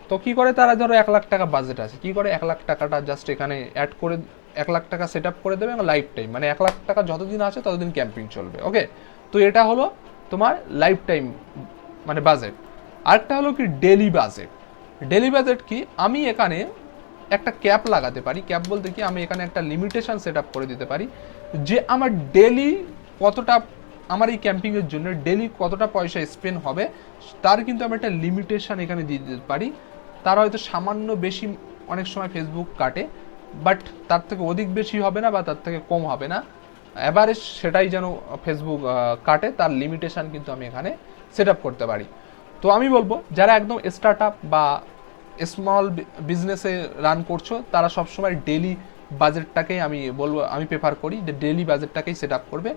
তো কি করে তারা, ধরো 1 লাখ টাকা বাজেট আছে, কি করে 1 লাখ টাকাটা জাস্ট এখানে অ্যাড করে 1 লাখ টাকা সেট আপ করে দেবে এবং লাইফ টাইম, মানে 1 লাখ টাকা যতদিন আছে ততদিন ক্যাম্পিং চলবে, ওকে। তো এটা হলো তোমার লাইফ টাইম মানে বাজেট। আরেকটা হলো কি ডেলি বাজেট। ডেলি বাজেট কি, আমি এখানে একটা ক্যাপ লাগাতে পারি। ক্যাপ বলতে কি, আমি এখানে একটা লিমিটেশন সেট আপ করে দিতে পারি যে আমার ডেলি কতটা, আমার এই ক্যাম্পিংয়ের জন্য ডেলি কতটা পয়সা স্পেন্ড হবে তার কিন্তু আমি একটা লিমিটেশন এখানে দিয়ে দিতে পারি। তার হয়তো সামান্য বেশি অনেক সময় ফেসবুক কাটে, বাট তার থেকে অধিক বেশি হবে না বা তার থেকে কম হবে না, অ্যাভারেজ সেটাই যেন ফেসবুক কাটে, তার লিমিটেশন কিন্তু আমি এখানে সেট আপ করতে পারি। তো আমি বলবো যারা একদম স্টার্ট আপ বা স্মল বিজনেসে রান করছো, তারা সবসময় ডেলি বাজেটটাকেই আমি বলবো, আমি প্রেফার করি যে ডেলি বাজেটটাকেই সেট আপ করবে।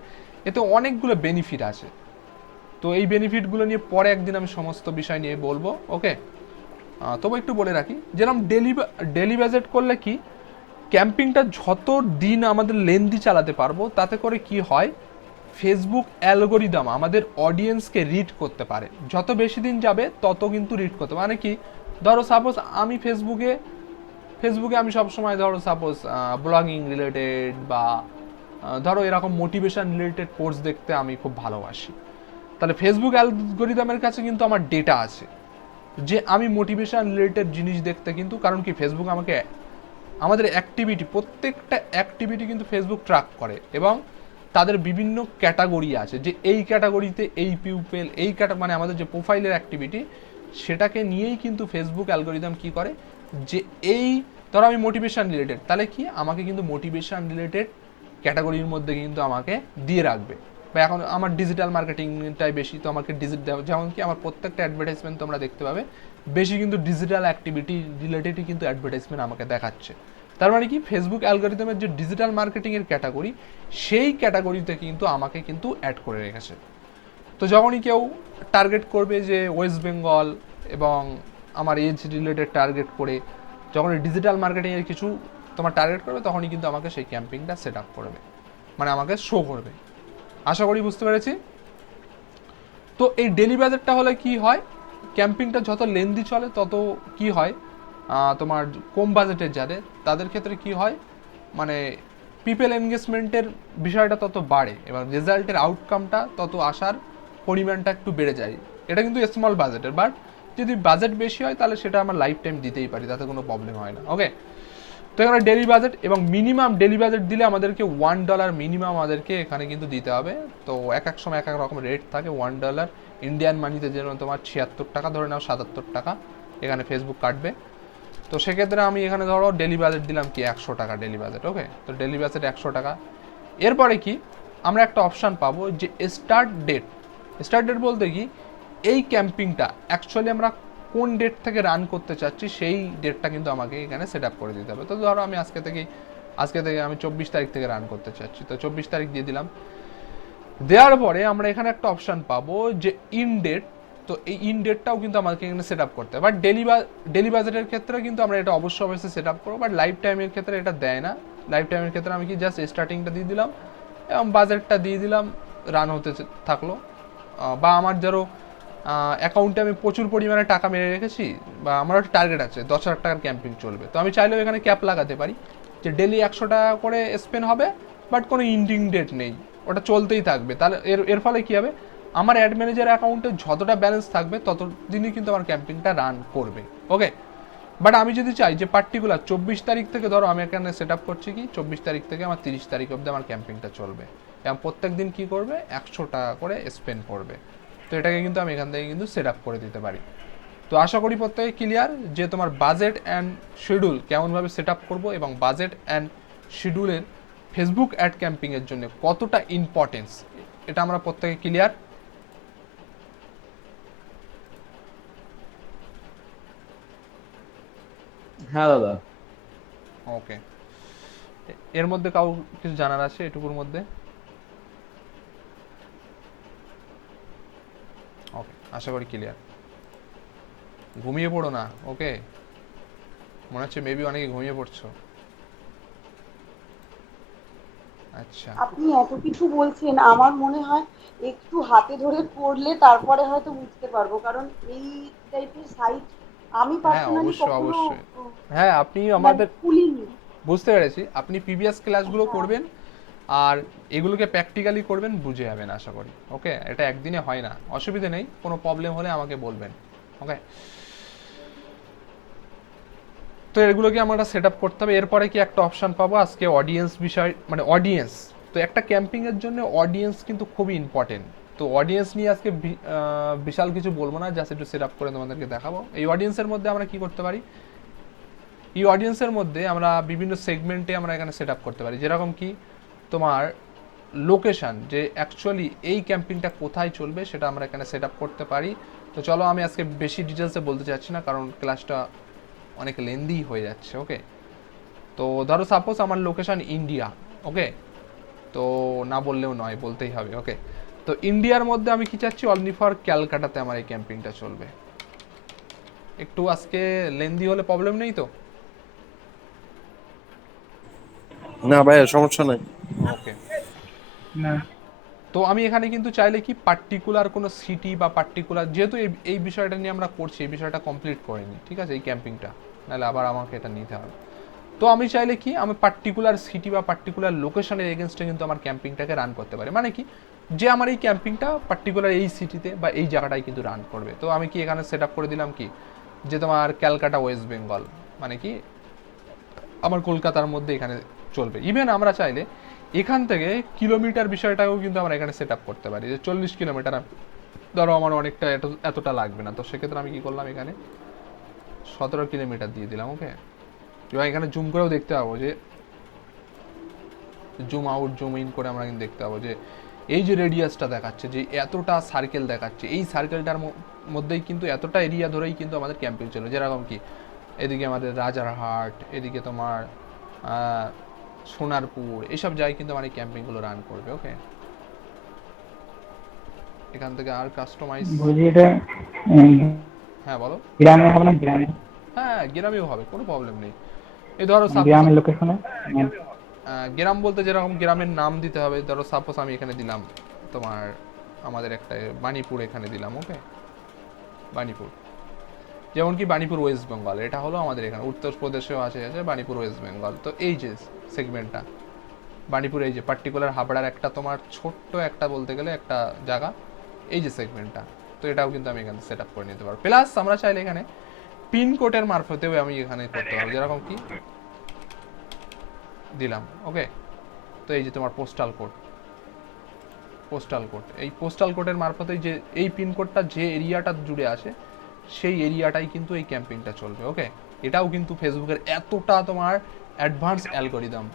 এতে অনেকগুলো বেনিফিট আছে। তো এই বেনিফিটগুলো নিয়ে পরে একদিন আমি সমস্ত বিষয় নিয়ে বলবো, ওকে। তবু একটু বলে রাখি, যেরকম ডেলি বাজেট করলে কি, ক্যাম্পিংটা যত দিন আমাদের লেন্দি চালাতে পারবো, তাতে করে কি হয়, ফেসবুক অ্যালগোরিদম আমাদের অডিয়েন্সকে রিড করতে পারে। যত বেশি দিন যাবে তত কিন্তু রিড করতে, মানে কি, ধরো সাপোজ আমি ফেসবুকে আমি সবসময় ধরো সাপোজ ব্লগিং রিলেটেড বা ধরো এরকম মোটিভেশন রিলেটেড পোস্ট দেখতে আমি খুব ভালোবাসি। তাহলে ফেসবুক অ্যালগোরিদমের কাছে কিন্তু আমার ডেটা আছে যে আমি মোটিভেশন রিলেটেড জিনিস দেখতে, কিন্তু কারণ কি ফেসবুক আমাকে আমাদের অ্যাক্টিভিটি, প্রত্যেকটা অ্যাক্টিভিটি কিন্তু ফেসবুক ট্র্যাক করে এবং তাদের বিভিন্ন ক্যাটাগরি আছে, যে এই ক্যাটাগরিতে এই পিউপেল, এই মানে আমাদের যে প্রোফাইলের অ্যাক্টিভিটি, সেটাকে নিয়েই কিন্তু ফেসবুক অ্যালগোরিদম কি করে, যে এই ধরো আমি মোটিভেশন রিলেটেড, তাহলে কি আমাকে কিন্তু মোটিভেশন রিলেটেড ক্যাটাগরির মধ্যে কিন্তু আমাকে দিয়ে রাখবে। বা এখন আমার ডিজিটাল মার্কেটিংটাই বেশি, তো আমাকে যেমন কি আমার প্রত্যেকটা অ্যাডভার্টাইজমেন্ট তোমরা দেখতে পাবে বেশি কিন্তু ডিজিটাল অ্যাক্টিভিটি রিলেটেডই কিন্তু অ্যাডভার্টাইজমেন্ট আমাকে দেখাচ্ছে। তার মানে কি, ফেসবুক অ্যালগোরিদমের যে ডিজিটাল মার্কেটিংয়ের ক্যাটাগরি, সেই ক্যাটাগরিতে কিন্তু আমাকে কিন্তু অ্যাড করে রেখেছে। তো যখনই কেউ টার্গেট করবে যে ওয়েস্ট বেঙ্গল এবং আমার এজ রিলেটেড টার্গেট করে, যখন ডিজিটাল মার্কেটিংয়ের কিছু তোমার টার্গেট করবে, তখনই কিন্তু আমাকে সেই ক্যাম্পিংটা সেট আপ করবে, মানে আমাকে শো করবে। আশা করি বুঝতে পেরেছি। তো এই ডেলি বাজেটটা হলে কি হয়, ক্যাম্পিংটা যত লেন্দি চলে তত কি হয়, তোমার কম বাজেটের যাদের, তাদের ক্ষেত্রে কি হয়, মানে পিপল এনগেজমেন্টের বিষয়টা তত বাড়ে এবং রেজাল্টের আউটকামটা তত আসার পরিমাণটা একটু বেড়ে যায়। এটা কিন্তু স্মল বাজেটের, বাট যদি বাজেট বেশি হয় তাহলে সেটা আমার লাইফ টাইম দিতেই পারি, তাতে কোনো প্রবলেম হয় না। ওকে, তো এখানে ডেলি বাজেট এবং মিনিমাম ডেলি বাজেট দিলে আমাদেরকে $1 মিনিমাম আমাদেরকে এখানে কিন্তু দিতে হবে। তো এক এক সময় এক এক রকম রেট থাকে। $1 ইন্ডিয়ান মানিতে যেমন তোমার 76 টাকা, ধরে নাও 77 টাকা এখানে ফেসবুক কাটবে। তো সেক্ষেত্রে আমি এখানে ধরো ডেলি বাজেট দিলাম কি 100 টাকা ডেলি বাজেট। ওকে, তো ডেলি বাজেট 100 টাকা। এরপরে কি আমরা একটা অপশান পাবো যে স্টার্ট ডেট। স্টার্ট ডেট বলতে কি এই ক্যাম্পিংটা অ্যাকচুয়ালি আমরা কোন ডেট থেকে রান করতে চাচ্ছি সেই ডেটটা কিন্তু আমাকে এখানে সেট আপ করে দিতে হবে। তো ধরো আমি আজকে থেকে আমি 24 তারিখ থেকে রান করতে চাচ্ছি, তো 24 তারিখ দিয়ে দিলাম। দেওয়ার পরে আমরা এখানে একটা অপশান পাবো যে ইন ডেট। তো এই ইন ডেটটাও কিন্তু আমাকে এখানে সেট আপ করতে হবে, বাট ডেলি বাজেটের ক্ষেত্রে কিন্তু আমরা এটা অবশ্যই সেট আপ করবো, বাট লাইফ টাইমের ক্ষেত্রে এটা দেয় না। লাইফ টাইমের ক্ষেত্রে আমি কি জাস্ট স্টার্টিংটা দিয়ে দিলাম এবং বাজেটটা দিয়ে দিলাম, রান হতে থাকলো। বা আমার ধরো অ্যাকাউন্টে আমি প্রচুর পরিমাণে টাকা মেরে রেখেছি, বা আমার একটা টার্গেট আছে 10,000 টাকার ক্যাম্পিং চলবে, তো আমি চাইলেও এখানে ক্যাপ লাগাতে পারি যে ডেলি 100 টাকা করে স্পেন্ড হবে, বাট কোনো ইন্ডিং ডেট নেই, ওটা চলতেই থাকবে। তাহলে এর ফলে কী হবে, আমার অ্যাড ম্যানেজার অ্যাকাউন্টে যতটা ব্যালেন্স থাকবে ততদিনই কিন্তু আমার ক্যাম্পিংটা রান করবে। ওকে, বাট আমি যদি চাই যে পার্টিকুলার 24 তারিখ থেকে, ধরো আমি এখানে সেট আপ করছি কি 24 তারিখ থেকে আমার 30 তারিখ অবধি আমার ক্যাম্পিংটা চলবে এবং প্রত্যেক দিন কী করবে 100 টাকা করে স্পেন্ড করবে। তো এটাকে কিন্তু আমি এখান থেকে কিন্তু সেট আপ করে দিতে পারি। তো আশা করি প্রত্যেকে ক্লিয়ার যে তোমার বাজেট অ্যান্ড শিডিউল কেমনভাবে সেট আপ করবো এবং বাজেট অ্যান্ড শিডিউলের ফেসবুক অ্যাড ক্যাম্পিংয়ের জন্য কতটা ইম্পর্টেন্স, এটা আমরা প্রত্যেকে ক্লিয়ার। হ্যাঁ দাদা। ওকে, এর মধ্যে কাউ কিছু জানার আছে এটুকুর মধ্যে? ওকে, আশা করি ক্লিয়ার। ঘুমিয়ে পড়ো না। ওকে, মনে হচ্ছে মেবি অনেকে ঘুমিয়ে পড়ছো। আচ্ছা, আপনি এত কিছু বলছেন, আমার মনে হয় একটু হাতে ধরে পড়লে তারপরে হয়তো বুঝতে পারবো, কারণ এই টাইপের সাইট আমি হ্যাঁ পার্সোনালি অবশ্যই কখনো অবশ্যই। হ্যাঁ, আপনি মানে আমাদের খুলিনি। বুঝতে পেরেছি, আপনি প্রিভিয়াস ক্লাসগুলো করবেন আর এগুলোকে প্র্যাকটিক্যালি করবেন, বুঝে যাবেন আশা করি। ওকে, এটা একদিনে হয় না, অসুবিধা নেই, কোনো প্রবলেম হলে আমাকে বলবেন। ওকে, তো এগুলোকে আমরা সেট আপ করতে হবে। এরপরে কি একটা অপশান পাবো আজকে অডিয়েন্স বিষয়, মানে অডিয়েন্স। তো একটা ক্যাম্পিংয়ের জন্য অডিয়েন্স কিন্তু খুবই ইম্পর্টেন্ট। তো অডিয়েন্স নিয়ে আজকে বিশাল কিছু বলবো না, জাস্ট একটু সেট আপ করে তোমাদেরকে দেখাবো। এই অডিয়েন্সের মধ্যে আমরা কি করতে পারি, এই অডিয়েন্সের মধ্যে আমরা বিভিন্ন সেগমেন্টে আমরা এখানে সেট আপ করতে পারি, যেরকম কি তোমার লোকেশান, যে অ্যাকচুয়ালি এই ক্যাম্পিংটা কোথায় চলবে সেটা আমরা এখানে সেট আপ করতে পারি। তো চলো, আমি আজকে বেশি ডিটেলসে বলতে চাচ্ছি না, কারণ ক্লাসটা অনেক লেন্দি হয়ে যাচ্ছে। ওকে, তো ধরো সাপোজ আমার লোকেশান ইন্ডিয়া। ওকে, তো না বললেও নয়, বলতেই হবে। ওকে, তো ইন্ডিয়ার মধ্যে আমি কি চাচ্ছি, অনলি ফর ক্যালকাটাতে আমার এই ক্যাম্পিংটা চলবে। একটু আজকে লেন্দি হলে প্রবলেম নেই তো? না ভাইয়া, সমস্যা নাই। ওকে, তো আমি এখানে কিন্তু চাইলে কি পার্টিকুলার কোনো সিটি বা পার্টিকুলার, যেহেতু এই বিষয়টা নিয়ে আমরা করছি, এই বিষয়টা কমপ্লিট করিনি, ঠিক আছে, এই ক্যাম্পিংটা, নাহলে আবার আমাকে এটা নিতে হবে। তো আমি চাইলে কি আমি পার্টিকুলার সিটি বা পার্টিকুলার লোকেশনের এগেনস্টে কিন্তু আমার ক্যাম্পিংটাকে রান করতে পারি। মানে কি, যে আমার এই ক্যাম্পিংটা পার্টিকুলার এই সিটিতে বা এই জায়গাটায় কিন্তু রান করবে। তো আমি কি এখানে সেট আপ করে দিলাম কি যে তোমার ক্যালকাটা ওয়েস্ট বেঙ্গল, মানে কি আমার কলকাতার মধ্যে এখানে চলবে। ইভেন আমরা চাইলে এখান থেকে কিলোমিটার বিষয়টাও কিন্তু আমরা এখানে সেট আপ করতে পারি, যে 40 কিলোমিটার ধরো আমার অনেকটা এতটা লাগবে না, তো সেক্ষেত্রে আমি কি করলাম এখানে 17 কিলোমিটার দিয়ে দিলাম। ওকে, এবং এখানে জুম করেও দেখতে পাবো, যে জুম আউট জুম ইন করে আমরা কিন্তু দেখতে পাবো যে এই যে রেডিয়াসটা দেখাচ্ছে, যে এতটা সার্কেল দেখাচ্ছে, এই সার্কেলটার মধ্যেই কিন্তু এতটা এরিয়া ধরেই কিন্তু আমাদের ক্যাম্পিং চলে। যেরকম কি এদিকে আমাদের রাজারহাট, এদিকে তোমার সোনারপুর, এইসব জায়গায় কিন্তু আমার এই ক্যাম্পিংগুলো রান করবে। ওকে, এখান থেকে আর কাস্টমাইজ, হ্যাঁ বলো। গ্রামে হবে না? গ্রামে, হ্যাঁ গ্রামেও হবে, কোনো প্রবলেম নেই। এই ধরো গ্রামের লোকেশনে গ্রাম বলতে যেরকম গ্রামের নাম দিতে হবে, ধরো সাপোজ আমি এখানে দিলাম তোমার আমাদের একটা বাণীপুর এখানে দিলাম। ওকে, বাণীপুর, যেমন কি বাণীপুর ওয়েস্ট বেঙ্গল, এটা হলো আমাদের এখানে উত্তরপ্রদেশেও আছে বাণীপুর ওয়েস্ট বেঙ্গল। তো এই যে সেগমেন্টটা, বাণীপুর এই যে পার্টিকুলার হাবড়ার একটা তোমার ছোট্ট একটা বলতে গেলে একটা জায়গা, এই যে সেগমেন্টটা, তো এটাও কিন্তু আমি এখানে সেট আপ করে নিতে পারবো। প্লাস আমরা চাইলে এখানে পিনকোডের মারফতেও আমি এখানে করতে পারবো, যেরকম কি দিলাম, ওকে। তো এই যে তোমার পোস্টাল কোড, এই পোস্টাল কোডের মারফতে যে এই পিনকোডটা যে এরিয়াটা জুড়ে আসে সেই এরিয়াটাই কিন্তু এই ক্যাম্পিংটা চলবে, ওকে। এটাও কিন্তু ফেসবুকের এতটা তোমার অ্যাডভান্স অ্যালগোরিদম,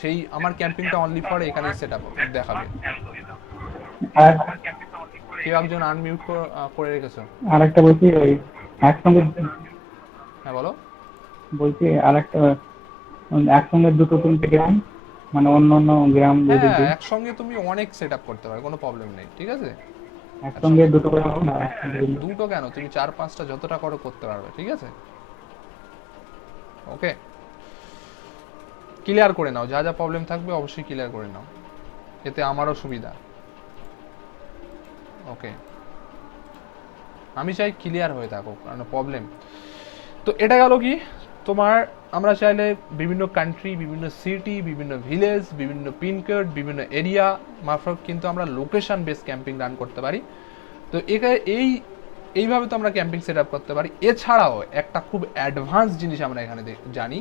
সেই আমার ক্যাম্পিংটা অনলি ফর এখানে সেট আপ দেখাবে। আর কেউ একজন আনমিউট করে রেখেছো? আরেকটা বলছি, ওই একসঙ্গে হ্যাঁ বলো। বলছি আরেকটা, একসঙ্গে দুটো তিনটে গ্রাম, মানে অন্য অন্য গ্রাম যদি হ্যাঁ, দিই, একসঙ্গে তুমি অনেক সেট আপ করতে পারো, কোনো প্রবলেম নেই, ঠিক আছে। একসঙ্গে দুটো করে হবে না, একসঙ্গে দিলে। দুটো কেন, তুমি 4-5টা যতটা করো করতে পারবে, ঠিক আছে। ওকে, ক্লিয়ার করে নাও, যা যা প্রবলেম থাকবে অবশ্যই ক্লিয়ার করে নাও, এতে আমারও সুবিধা। ওকে, আমি চাই ক্লিয়ার হয়ে থাকুক, কারণ প্রবলেম। তো এটা গেল কি তোমার, আমরা চাইলে বিভিন্ন কান্ট্রি, বিভিন্ন সিটি, বিভিন্ন ভিলেজ, বিভিন্ন পিনকোড, বিভিন্ন এরিয়া মারফত কিন্তু আমরা লোকেশন বেস ক্যাম্পিং রান করতে পারি। তো এইভাবে তো আমরা ক্যাম্পিং সেট আপ করতে পারি। এছাড়াও একটা খুব অ্যাডভান্স জিনিস আমরা এখানে জানি।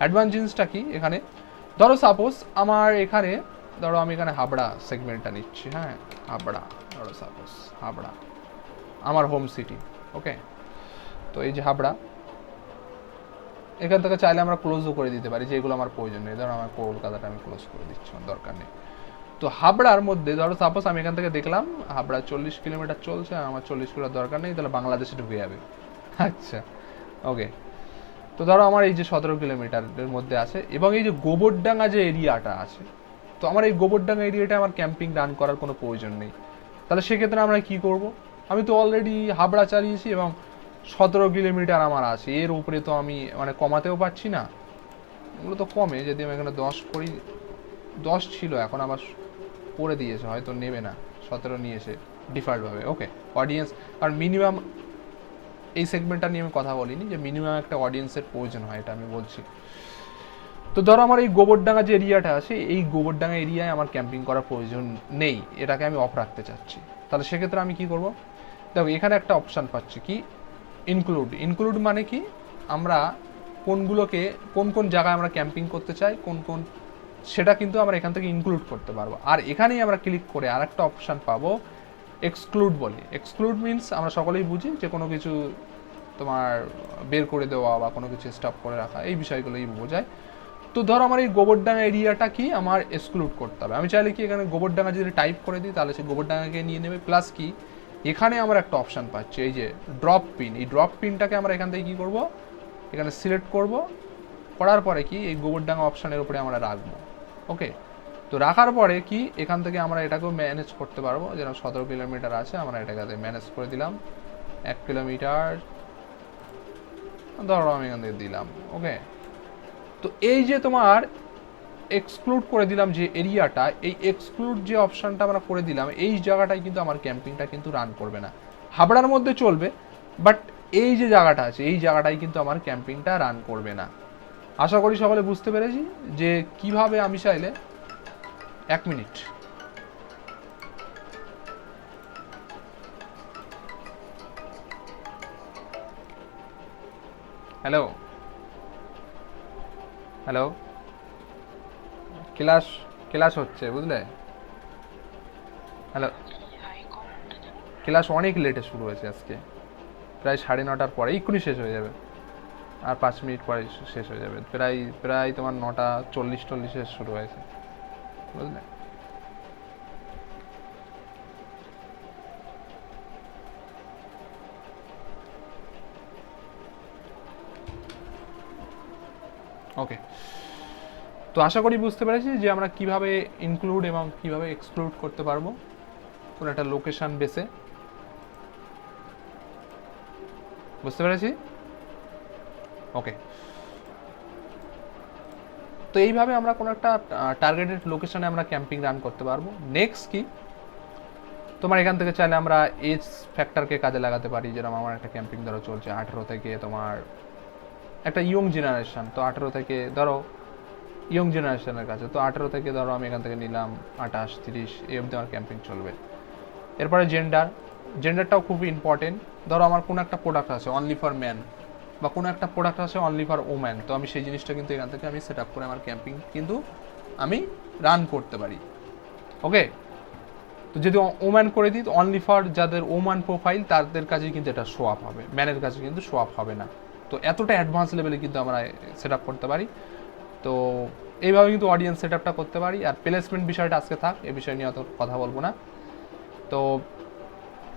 অ্যাডভান্স জিনিসটা কি, এখানে ধরো সাপোজ আমার এখানে, ধরো আমি এখানে হাবড়া সেগমেন্টটা নিচ্ছি, হ্যাঁ হাবড়া, ধরো সাপোজ হাবড়া আমার হোম সিটি, ওকে। তো এই যে হাবড়া, এখান থেকে চাইলে আমরা ক্লোজও করে দিতে পারি, যেগুলো আমার প্রয়োজন নেই। ধরো আমার কলকাতাটা আমি ক্লোজ করে দিচ্ছি, আমার দরকার নেই। তো হাবড়ার মধ্যে ধরো সাপোজ আমি এখান থেকে দেখলাম হাবড়া 40 কিলোমিটার চলছে, আমার 40 কিলোমিটার দরকার নেই, তাহলে বাংলাদেশে ঢুকে যাবে। আচ্ছা, ওকে। তো ধরো আমার এই যে 17 কিলোমিটারের মধ্যে আছে, এবং এই যে গোবরডাঙ্গা যে এরিয়াটা আছে, তো আমার এই গোবরডাঙ্গা এরিয়াটা আমার ক্যাম্পিং রান করার কোনো প্রয়োজন নেই। তাহলে সেক্ষেত্রে আমরা কি করব, আমি তো অলরেডি হাবড়া চালিয়েছি এবং 17 কিলোমিটার আমার আছে, এর উপরে তো আমি মানে কমাতেও পারছি না, এগুলো তো কমে। যদি আমি এখানে 10 করি, 10 ছিল, এখন আবার করে দিয়েছে, হয়তো নেবে না, 17 নিয়েছে ডিফল্টভাবে, ওকে। অডিয়েন্স, কারণ মিনিমাম এই সেগমেন্টটা নিয়ে আমি কথা বলিনি, যে মিনিমাম একটা অডিয়েন্সের প্রয়োজন হয়, এটা আমি বলছি। তো ধরো আমার এই গোবরডাঙ্গা যে এরিয়াটা আছে, এই গোবরডাঙ্গা এরিয়ায় আমার ক্যাম্পিং করার প্রয়োজন নেই, এটাকে আমি অফ রাখতে চাচ্ছি। তাহলে সেক্ষেত্রে আমি কি করব, দেখো এখানে একটা অপশান পাচ্ছি কি, ইনক্লুড মানে কি, আমরা কোনগুলোকে কোন কোন জায়গায় আমরা ক্যাম্পিং করতে চাই, কোন কোন, সেটা কিন্তু আমরা এখান থেকে ইনক্লুড করতে পারবো। আর এখানেই আমরা ক্লিক করে আর একটা অপশান পাবো, এক্সক্লুড বলে। এক্সক্লুড মিনস আমরা সকলেই বুঝি যে কোনো কিছু তোমার বের করে দেওয়া বা কোনো কিছু স্টপ করে রাখা, এই বিষয়গুলোই বোঝায়। তো ধরো আমার এই গোবরডাঙ্গা এরিয়াটা কি আমার এক্সক্লুড করতে হবে, আমি চাইলে কি এখানে গোবরডাঙ্গা যদি টাইপ করে দিই তাহলে সে গোবরডাঙ্গাকে নিয়ে নেবে। প্লাস কি, এখানে আমরা একটা অপশান পাচ্ছি, এই যে ড্রপ পিন, এই ড্রপ পিনটাকে আমরা এখান থেকে কি করব, এখানে সিলেক্ট করব, করার পরে কি এই গোবরডাঙ্গা অপশানের উপরে আমরা রাখবো, ওকে। তো রাখার পরে কি এখান থেকে আমরা এটাকেও ম্যানেজ করতে পারবো, যেরকম 17 কিলোমিটার আছে, আমরা এটাকে ম্যানেজ করে দিলাম 1 কিলোমিটার, ধরো আমি এখান থেকে দিলাম, ওকে। তো এই যে তোমার এক্সক্লুড করে দিলাম যে এরিয়াটা, এই এক্সক্লুড যে অপশানটা আমরা করে দিলাম, এই জায়গাটায় কিন্তু আমার ক্যাম্পিংটা কিন্তু রান করবে না, হাবড়ার মধ্যে চলবে, বাট এই যে জায়গাটা আছে এই জায়গাটায় কিন্তু আমার ক্যাম্পিংটা রান করবে না। আশা করি সকলে বুঝতে পেরেছি যে কিভাবে আমি চাইলে, 1 মিনিট, হ্যালো হ্যালো, ক্লাস হচ্ছে বুঝলে, হ্যালো, ক্লাস অনেক লেটে শুরু হয়েছে আজকে, প্রায় 9:30টার পরে, এক্ষুনি শেষ হয়ে যাবে, আর 5 মিনিট পরে শেষ হয়ে যাবে, প্রায় তোমার 9:40 শুরু হয়েছে, বুঝলে। ওকে, তো আশা করি বুঝতে পেরেছি যে আমরা কিভাবে ইনক্লুড এবং কিভাবে এক্সক্লুড করতে পারবো কোনো একটা লোকেশন বেসে, বুঝতে পেরেছি, ওকে। তো এইভাবে আমরা কোনো একটা টার্গেটেড লোকেশনে আমরা ক্যাম্পিং রান করতে পারবো। নেক্সট কি, তোমার এখান থেকে চাইলে আমরা এজ ফ্যাক্টরকে কাজে লাগাতে পারি, যেরকম আমার একটা ক্যাম্পিং ধরো চলছে 18 থেকে তোমার একটা ইয়ং জেনারেশন, তো 18 থেকে ধরো ইয়ং জেনারেশনের কাছে। তো 18 থেকে ধরো আমি এখান থেকে নিলাম 28 30 এই অবধি আমার ক্যাম্পিং চলবে। এরপরে জেন্ডারটাও খুবই ইম্পর্টেন্ট। ধরো আমার কোনো একটা প্রোডাক্ট আছে অনলি ফর ম্যান, বা কোনো একটা প্রোডাক্ট আছে অনলি ফর ওম্যান, তো আমি সেই জিনিসটা কিন্তু এখান থেকে আমি সেট আপ করে আমার ক্যাম্পিং কিন্তু আমি রান করতে পারি। ওকে, তো যদি ওম্যান করে দিই তো অনলি ফর যাদের ওম্যান প্রোফাইল তাদের কাছে কিন্তু এটা শো আপ হবে, ম্যানের কাছে কিন্তু শো আপ হবে না। তো এতটা অ্যাডভান্স লেভেলে কিন্তু আমরা সেট আপ করতে পারি। তো এইভাবে কিন্তু অডিয়েন্স সেট আপটা করতে পারি। আর প্লেসমেন্ট বিষয়টা আজকে থাক, এই বিষয় নিয়ে অত কথা বলবো না। তো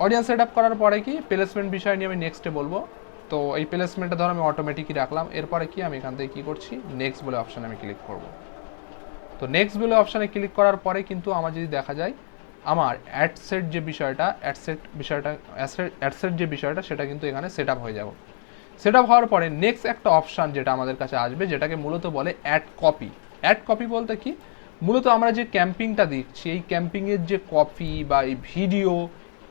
অডিয়েন্স সেট আপ করার পরে কি প্লেসমেন্ট বিষয় নিয়ে আমি নেক্সটে বলবো। তো এই প্লেসমেন্টটা ধরো আমি অটোমেটিকই রাখলাম। এরপরে কি আমি এখান থেকে কী করছি, নেক্সট বলে অপশানে আমি ক্লিক করব। তো নেক্সট বলে অপশানে ক্লিক করার পরে কিন্তু আমার যদি দেখা যায় আমার অ্যাডসেট যে বিষয়টা সেটা কিন্তু এখানে সেট আপ হয়ে যাবে। সেট আপ হওয়ার পরে নেক্সট একটা অপশান যেটা আমাদের কাছে আসবে, যেটাকে মূলত বলে অ্যাড কপি। অ্যাড কপি বলতে কি, মূলত আমরা যে ক্যাম্পিংটা দিচ্ছি এই ক্যাম্পিংয়ের যে কপি বা এই ভিডিও,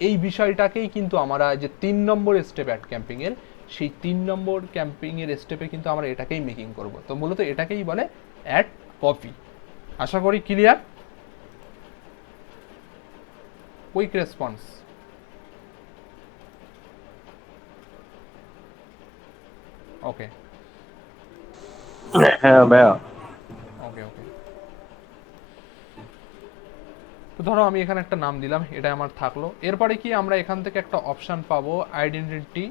এই বিষয়টাকেই কিন্তু আমরা যে 3 নম্বর স্টেপ অ্যাড ক্যাম্পিংয়ের, সেই 3 নম্বর ক্যাম্পিংয়ের স্টেপে কিন্তু আমরা এটাকেই মেকিং করব। তো মূলত এটাকেই বলে অ্যাড কপি। আশা করি ক্লিয়ার। Quick response. ওকে হ্যাঁ ভাইয়া, ওকে ওকে তো ধরো আমি এখানে একটা নাম দিলাম, এটা আমার থাকলো। এরপরে কি আমরা এখান থেকে একটা অপশান পাবো আইডেন্টিটি,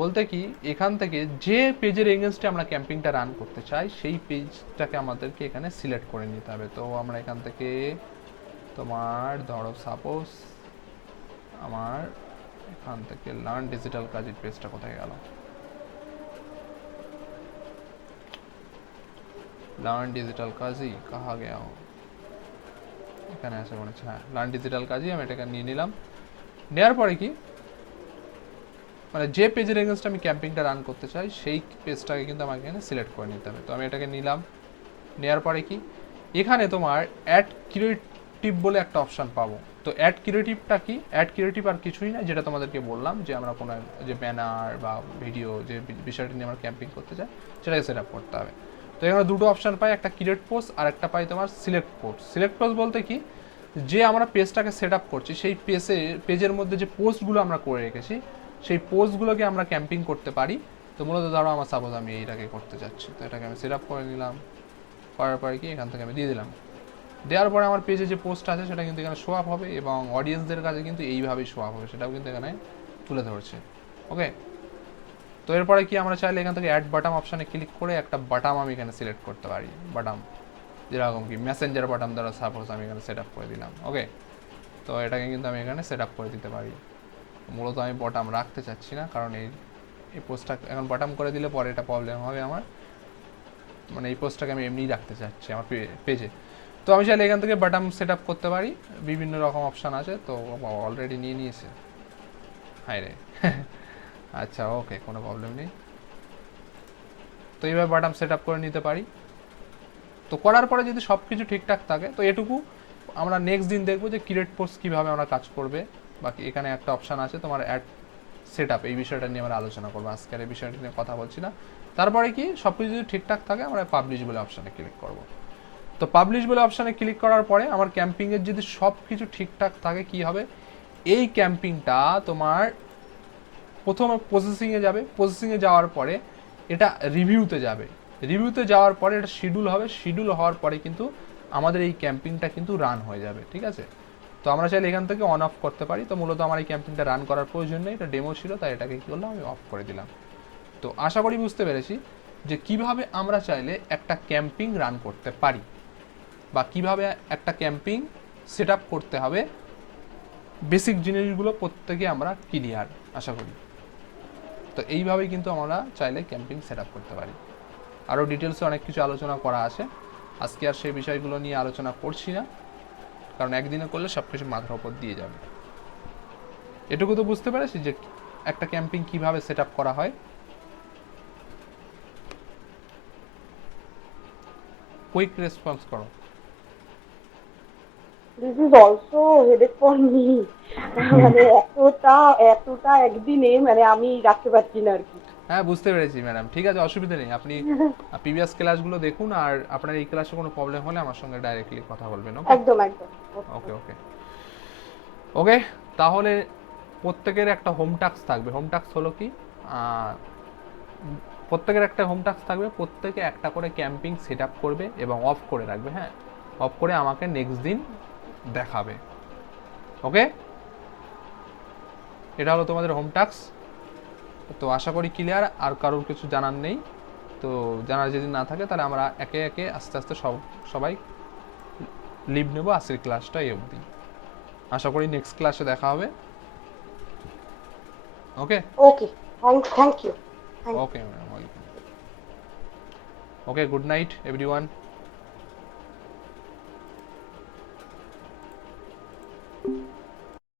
বলতে কি এখান থেকে যে পেজের এগেনস্টে আমরা ক্যাম্পিংটা রান করতে চাই সেই পেজটাকে আমাদেরকে এখানে সিলেক্ট করে নিতে হবে। তো আমরা এখান থেকে তোমার ধরো সাপোজ আমার এখান থেকে লার্ন ডিজিটাল কাজের পেজটা কোথায় গেল, লার্ন ডিজিটাল কাজই কাহা গেয়া এখানে আসে মনে হচ্ছে। হ্যাঁ, লার্ন ডিজিটাল কাজই আমি এটাকে নিয়ে নিলাম। নেওয়ার পরে কি মানে যে পেজের এগেনস্টে আমি ক্যাম্পিংটা রান করতে চাই সেই পেজটাকে কিন্তু আমাকে এখানে সিলেক্ট করে নিতে হবে। তো আমি এটাকে নিলাম। নেওয়ার পরে কি এখানে তোমার অ্যাড ক্রিয়েটিভ বলে একটা অপশান পাবো। তো অ্যাড ক্রিয়েটিভটা কি, অ্যাড ক্রিয়েটিভ আর কিছুই না, যেটা তোমাদেরকে বললাম যে আমরা কোনো যে ব্যানার বা ভিডিও যে বিষয়টা নিয়ে আমরা ক্যাম্পিং করতে চাই সেটাকে সেট আপ করতে হবে। তো এখানে দুটো অপশান পাই, একটা ক্রিয়েট পোস্ট আর একটা পাই তোমার সিলেক্ট পোস্ট। সিলেক্ট পোস্ট বলতে কি, যে আমরা পেজটাকে সেট আপ করছি সেই পেজের মধ্যে যে পোস্টগুলো আমরা করে রেখেছি সেই পোস্টগুলোকে আমরা ক্যাম্পিং করতে পারি। তো মূলত ধরো আমার সাপোজ আমি এইটাকে করতে চাচ্ছি, তো এটাকে আমি সেট আপ করে নিলাম। করার পরে কি এখান থেকে আমি দিয়ে দিলাম। দেওয়ার পরে আমার পেজে যে পোস্ট আছে সেটা কিন্তু এখানে শো আপ হবে এবং অডিয়েন্সদের কাছে কিন্তু এইভাবেই শো আপ হবে, সেটাও কিন্তু এখানে তুলে ধরছে। ওকে, তো এরপরে কি আমরা চাইলে এখান থেকে অ্যাড বাটাম অপশানে ক্লিক করে একটা বাটাম আমি এখানে সিলেক্ট করতে পারি। বাটাম যেরকম কি মেসেঞ্জার বাটাম দ্বারা সাপোজ আমি এখানে সেট আপ করে দিলাম। ওকে, তো এটাকে কিন্তু আমি এখানে সেট আপ করে দিতে পারি। মূলত আমি বটাম রাখতে চাচ্ছি না, কারণ এই পোস্টটা এখন বটাম করে দিলে পরে এটা প্রবলেম হবে আমার, মানে এই পোস্টটাকে আমি এমনিই রাখতে চাচ্ছি আমার পেজে। তো আমি চাইলে এখান থেকে বাটাম সেট আপ করতে পারি, বিভিন্ন রকম অপশান আছে। তো অলরেডি নিয়ে নিয়েছে, হাই রে আচ্ছা ওকে, কোনো প্রবলেম নেই। তো এইভাবে বাটাম সেট আপ করে নিতে পারি। তো করার পরে যদি সব কিছু ঠিকঠাক থাকে তো এটুকু আমরা নেক্সট দিন দেখবো যে ক্রিয়েট পোস্ট কীভাবে আমরা কাজ করবে। বাকি এখানে একটা অপশান আছে তোমার অ্যাড সেট আপ, এই বিষয়টা নিয়ে আমরা আলোচনা করবো, আজকের এই বিষয়টা নিয়ে কথা বলছি না। তারপরে কি সব কিছু যদি ঠিকঠাক থাকে আমরা পাবলিশ বলে অপশানে ক্লিক করব। তো পাবলিশ বলে অপশানে ক্লিক করার পরে আমার ক্যাম্পিংয়ের যদি সব কিছু ঠিকঠাক থাকে কি হবে, এই ক্যাম্পিংটা তোমার প্রথমে প্রসেসিংয়ে যাবে। প্রসেসিংয়ে যাওয়ার পরে এটা রিভিউতে যাবে। রিভিউতে যাওয়ার পরে এটা শিডিউল হবে। শিডিউল হওয়ার পরে কিন্তু আমাদের এই ক্যাম্পিংটা কিন্তু রান হয়ে যাবে। ঠিক আছে, তো আমরা চাইলে এখান থেকে অন অফ করতে পারি। তো মূলত আমার এই ক্যাম্পিংটা রান করার প্রয়োজন নেই, এটা ডেমো ছিল তাই এটাকে কী করলাম আমি অফ করে দিলাম। তো আশা করি বুঝতে পেরেছি যে কিভাবে আমরা চাইলে একটা ক্যাম্পিং রান করতে পারি বা কিভাবে একটা ক্যাম্পিং সেট আপ করতে হবে। বেসিক জিনিসগুলো প্রত্যেকে আমরা ক্লিয়ার আশা করি। তো এইভাবেই কিন্তু আমরা চাইলে ক্যাম্পিং সেট আপ করতে পারি। আরও ডিটেলসে অনেক কিছু আলোচনা করা আছে, আজকে আর সেই বিষয়গুলো নিয়ে আলোচনা করছি না, কারণ একদিনে করলে সব কিছু মাথার ওপর দিয়ে যাবে। এটুকু তো বুঝতে পেরেছি যে একটা ক্যাম্পিং কিভাবে সেট আপ করা হয়। কুইক রেসপন্স করো। This is also headache for me, মানে এতটা একদিনে মানে আমি রাখতে পারছি না আর কি। হ্যাঁ বুঝতে পেরেছি ম্যাডাম, ঠিক আছে, অসুবিধা নেই। আপনি প্রিভিয়াস ক্লাসগুলো দেখুন, আর আপনার এই ক্লাসে কোনো প্রবলেম হলে আমার সঙ্গে ডাইরেক্টলি কথা বলবেন। ওকে একদম একদম। ওকে ওকে ওকে। তাহলে প্রত্যেকের একটা হোম টাস্ক থাকবে। হোম টাস্ক হলো কি, প্রত্যেকের একটা হোম টাস্ক থাকবে, প্রত্যেকে একটা করে ক্যাম্পিং সেট আপ করবে এবং অফ করে রাখবে। হ্যাঁ, অফ করে আমাকে নেক্সট দিন দেখাবে। ওকে, এটা হলো তোমাদের হোম টাস্ক। তো আশা করি ক্লিয়ার, আর কারোর কিছু জানার নেই। তো জানার যদি না থাকে তাহলে আমরা একে একে আস্তে আস্তে সবাই লিভ নেবো আজকের ক্লাসটা এই অবধি। আশা করি নেক্সট ক্লাসে দেখা হবে। Okay okay, thank you. Okay madam, welcome. Okay, good night everyone.